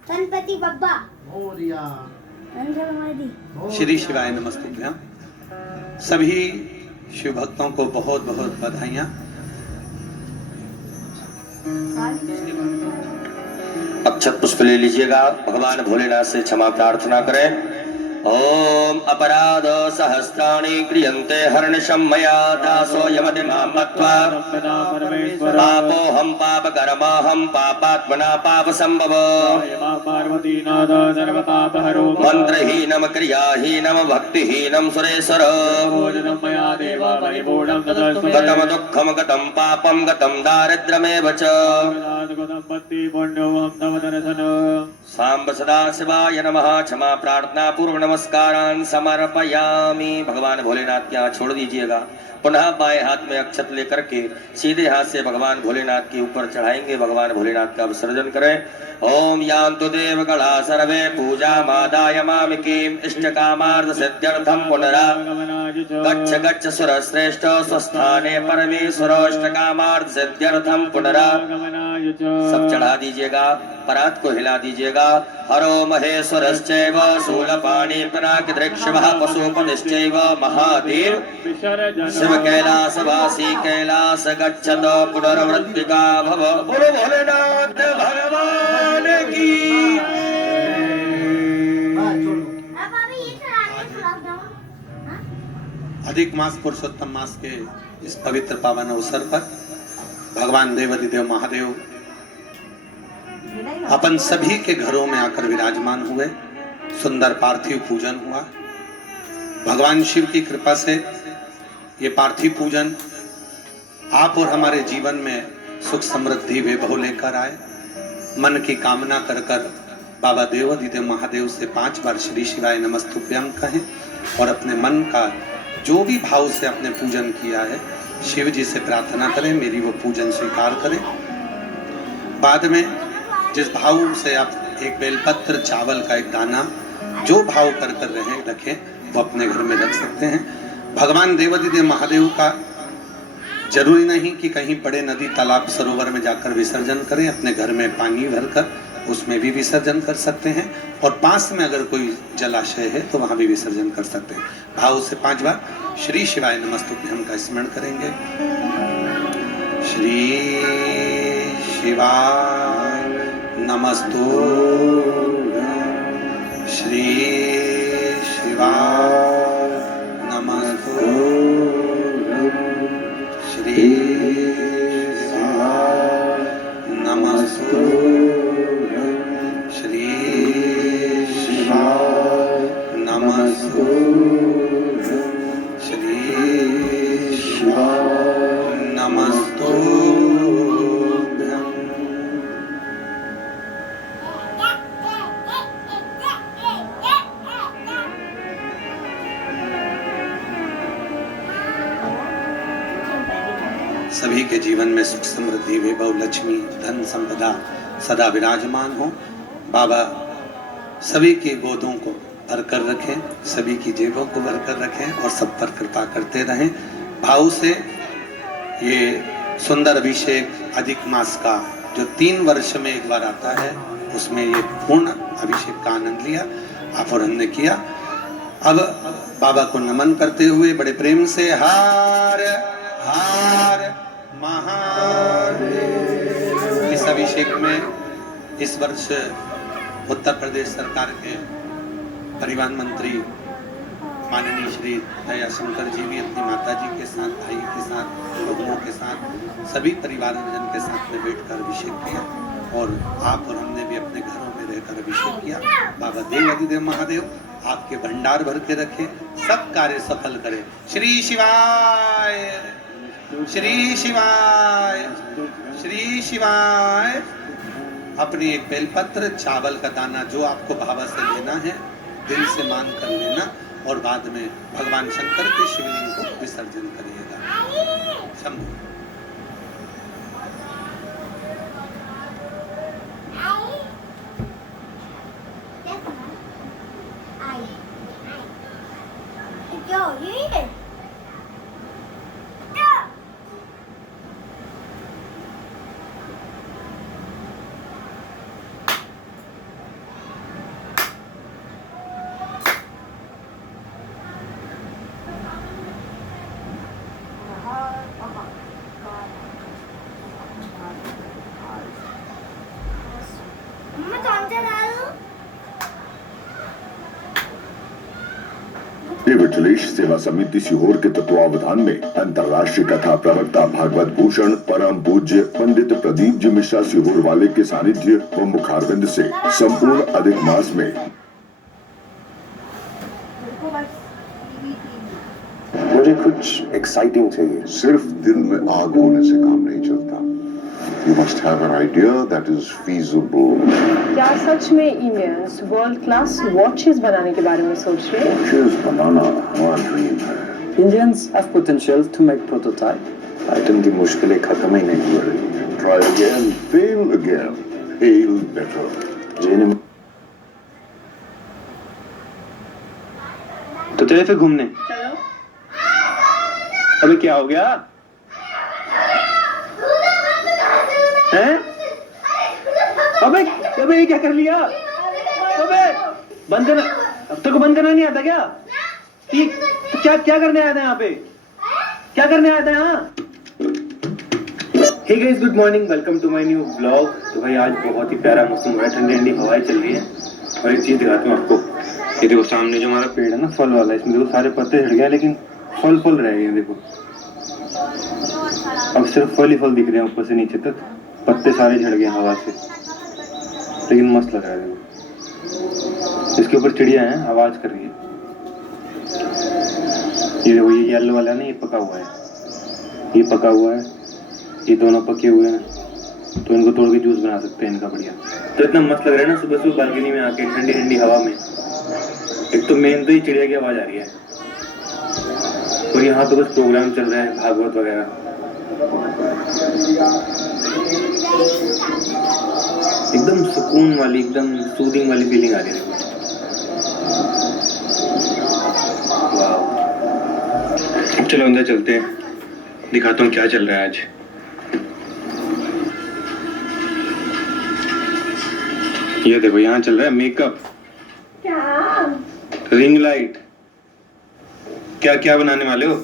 गणपति बप्पा मोरिया। श्री शिवाय नमस्तुभ्यं। सभी शिव भक्तों को बहुत बहुत बधाइयाँ। अक्षत पुष्प ले लीजिएगा। भगवान भोलेनाथ से क्षमा प्रार्थना करें। ओम अपराध सहस्राणि क्रियन्ते हर्निशं मया दासो यमति मां मत्वा पापोऽहं पापकर्माहं पापात्मना पापसम्भव मन्त्रहीनं क्रियाहीनं भक्तिहीनं सुरेश्वर गतं दुःखं गतं पापं गतं दारिद्र्यमेव च। सांब सदा शिवाय नमः। क्षमा प्रार्थना पूर्व नमः नमस्कारान् समर्पयामि। भगवान भोलेनाथ के यहाँ छोड़ दीजिएगा। पुनः बाएं हाथ में अक्षत लेकर के सीधे हाथ से भगवान भोलेनाथ के ऊपर चढ़ाएंगे। भगवान भोलेनाथ का विसर्जन करें। ओम यान्तु देवगणा सर्वे पूजा मादाय मामिकीम इष्टकामार्थ सिद्ध्यर्थम पुनरा गच्छ गच्छ सुरश्रेष्ठ स्वस्थाने परमेश्वर इष्टकामार्थ सिद्ध्यर्थम पुनरा। सब चढ़ा दीजिएगा। परात को हिला दीजिएगा। हरो महेश्वरश्चैव शूलपाणि पिनाकिधृक्षवः पशुपतिश्चैव महादेव शिव कैलासवासी कैलास गच्छत पुनर्वृत्तिका भव। बोलो भोलेनाथ भगवान की। अब अभी ये चढ़ा दो। अधिक मास पुरुषोत्तम मास के इस पवित्र पावन अवसर पर भगवान देवाधिदेव महादेव अपन सभी के घरों में आकर विराजमान हुए। सुंदर पार्थिव पूजन हुआ। भगवान शिव की कृपा से ये पार्थिव पूजन आप और हमारे जीवन में सुख समृद्धि वैभव लेकर आए। मन की कामना कर कर बाबा देवाधिदेव महादेव से 5 बार श्री शिवाय नमस्तुभ्यं कहें और अपने मन का जो भी भाव से अपने पूजन किया है शिव जी से प्रार्थना करें, मेरी वो पूजन स्वीकार करें। बाद में जिस भाव से आप एक बेलपत्र चावल का एक दाना जो भाव कर कर रखें वो अपने घर में रख सकते हैं। भगवान देवाधिदेव महादेव का जरूरी नहीं कि कहीं बड़े नदी तालाब सरोवर में जाकर विसर्जन करें। अपने घर में पानी भरकर उसमें भी विसर्जन कर सकते हैं और पास में अगर कोई जलाशय है तो वहां भी विसर्जन कर सकते हैं। भाव से 5 बार श्री शिवाय नमस्तुभ्यं का स्मरण करेंगे। श्री शिवाय नमस्तुभ्यं, श्री शिवाय नमस्तुभ्यं, श्री शिवाय नमस्तुभ्यं, श्री शिवाय नमस्तुभ्यं, श्री शिवाय नमस्तुभ्यं। सभी के जीवन में सुख समृद्धि वैभव लक्ष्मी धन संपदा सदा विराजमान हो। बाबा सभी के गोदों को भर कर रखें, सभी की जेबों को भर कर रखें और सब पर कृपा करते रहें। भाव से ये सुंदर अभिषेक अधिक मास का जो 3 वर्ष में एक बार आता है उसमें ये पूर्ण अभिषेक का आनंद लिया आप और हमने किया। अब बाबा को नमन करते हुए बड़े प्रेम से हार हार महादेव। इस अभिषेक में इस वर्ष उत्तर प्रदेश सरकार के परिवहन मंत्री माननीय श्री दयाशंकर जी भी अपनी माता जी के साथ, भाई के साथ, बहनों के साथ, सभी परिवारजन के साथ में बैठकर अभिषेक किया और आप और हमने भी अपने घरों में रहकर अभिषेक किया। बाबा देवाधिदेव महादेव आपके भंडार भर के रखे, सब कार्य सफल करे। श्री शिवाय, श्री शिवाय, श्री शिवाय। अपनी एक बेलपत्र चावल का दाना जो आपको भावा से लेना है दिल से मान कर लेना और बाद में भगवान शंकर के शिवलिंग को विसर्जन करिएगा। शंभु। विठलेश सेवा समिति सीहोर के तत्वावधान में अंतर्राष्ट्रीय कथा प्रवक्ता भागवत भूषण परम पूज्य पंडित प्रदीप जी मिश्रा सीहोर वाले के सानिध्य व मुखारविंद से संपूर्ण अधिक मास में मुझे कुछ एक्साइटिंग चाहिए। सिर्फ दिल में आग होने से काम नहीं चलता, You must have an idea that is feasible. क्या सच में इंडियंस वर्ल्ड क्लास वॉचेस बनाने के बारे में सोच रहे हैं? Watches बनाना हमारा ड्रीम है. Indians have potential to make prototype. Item की मुश्किलें खत्म ही नहीं हो रही हैं. Try again, fail again, fail better. जिन्हें तो चले फिर घूमने. अबे क्या हो गया हैं? अबे अबे ये क्या कर लिया? अबे बंद करना. अब तक बंद करना नहीं आता क्या? ये तो क्या करने आया था यहाँ पे? क्या करने आया था यहाँ? Hey guys, good morning, welcome to my new vlog. तो भाई आज बहुत ही प्यारा मौसम हो रहा है, ठंडी ठंडी हवाएं चल रही है. और एक चीज दिखाता हूँ आपको. ये देखो सामने जो हमारा पेड़ है ना फल वाला, इसमें देखो सारे पत्ते झड़ गए लेकिन फल रह गए. देखो अब सिर्फ फल ही फल दिख रहे हैं ऊपर से नीचे तक. पत्ते सारे झड़ गए हवा से, लेकिन मस्त लग रहा है. देखो इसके ऊपर चिड़िया है, आवाज कर रही है. ये देखो ये येलो वाला है ना, ये पका हुआ है. ये पका हुआ है, ये दोनों पके हुए हैं, तो इनको तोड़ के जूस बना सकते हैं इनका बढ़िया. तो इतना मस्त लग रहा है ना सुबह सुबह बालकनी में आके ठंडी ठंडी हवा में. एक तो मेन तो ये चिड़िया की आवाज आ रही है, और यहाँ तो बस प्रोग्राम चल रहा है भागवत वगैरह. एकदम सुकून वाली, एकदम सूदिंग वाली फीलिंग आ रही है. वाह. चलो अंदर चलते हैं, दिखाता हूँ क्या चल रहा है आज. ये देखो यहाँ चल रहा है मेकअप, रिंग लाइट. क्या क्या बनाने वाले हो?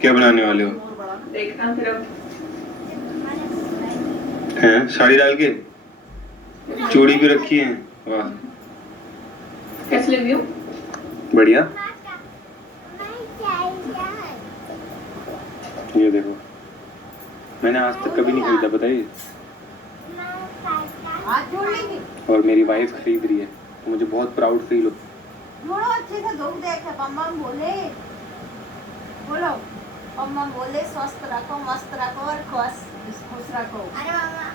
क्या बनाने वाले हो? देखना फिर अब. हैं साड़ी डाल के चूड़ी भी रखी है. वाह कैसे लग रही हो? बढ़िया. ये देखो मैंने आज तक कभी नहीं खरीदा, बताइए. हाथ जोड़ लेंगे. और मेरी वाइफ खरीद रही है तो मुझे बहुत प्राउड फील हो. जोड़ो अच्छे से. दो देखे बम बोले. बोलो बम बोले. स्वस्थ रखो, मस्त रखो और खुश रखो. अरे मामा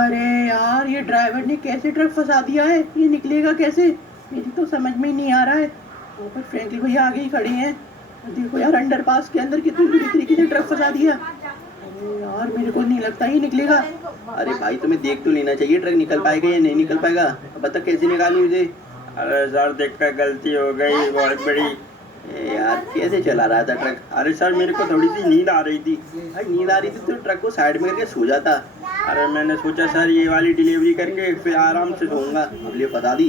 अरे यार, ये ड्राइवर ने कैसे ट्रक फंसा दिया है? ये निकलेगा कैसे? मेरी तो समझ में ही नहीं आ रहा है. ऊपर फ्रैंकली भैया आगे ही खड़े हैं. देखो यार अंडरपास के अंदर कितनी बुरी तरीके से ट्रक फंसा दिया. अरे यार मेरे को नहीं लगता ये निकलेगा. अरे भाई तुम्हें देख तो लेना चाहिए, ट्रक निकल पाएगा या नहीं निकल पाएगा. बता कैसे निकालूं इसे? अरे सर देखकर गलती हो गई बहुत बड़ी. यार कैसे चला रहा था ट्रक? अरे सर मेरे को थोड़ी सी नींद आ रही थी. भाई नींद आ रही थी तो ट्रक को साइड में करके सो जाता. अरे मैंने सोचा सर ये वाली डिलीवरी करके फिर आराम से सोऊंगा. अब ये बता दी.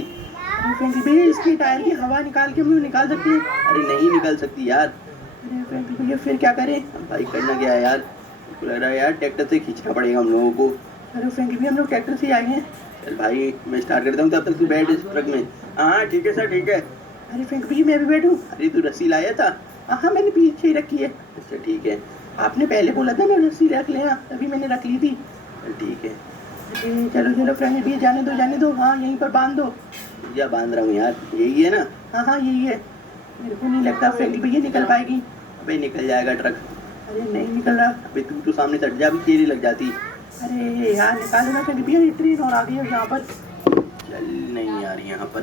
फ्रैंकली भैया इसकी टायर की हवा निकाल के हम लोग निकाल सकते हैं? अरे नहीं निकल सकती यार. अरे फ्रैंकली भैया फिर क्या करें? भाई करना क्या है यार? लग रहा है यार ट्रैक्टर से खींचना पड़ेगा हम लोगों को. अरे फ्रैंकली भैया हम लोग ट्रैक्टर से आए हैं. चल भाई मैं स्टार्ट करता हूँ, तब तक तू बैठ इस ट्रक में. हाँ ठीक है सर ठीक है. अरे फ्रैंकली भैया मैं भी बैठूँ? अरे तू रस्सी लाया था? हाँ मैंने पीछे ही रखी है. अच्छा ठीक है. आपने पहले बोला था ना रस्सी रख लेना, तभी मैंने रख ली थी. चल ठीक है. चलो चलो फ्रैंकली भैया जाने दो. हाँ यहीं पर बांध दो. या बांध रहा हूँ यार, यही है ना? हाँ हाँ यही है। मेरे को नहीं लगता फ्रैंकलिन भैया निकल पाएगी। अबे निकल जाएगा ट्रक। अरे नहीं निकल रहा। अबे तू तो सामने से हट जा, अभी तेरी लग जाती। अरे यार निकालो ना फ्रैंकलिन भैया, ये ट्रेन और आ गई है यहाँ पर। चल नहीं यार यहाँ पर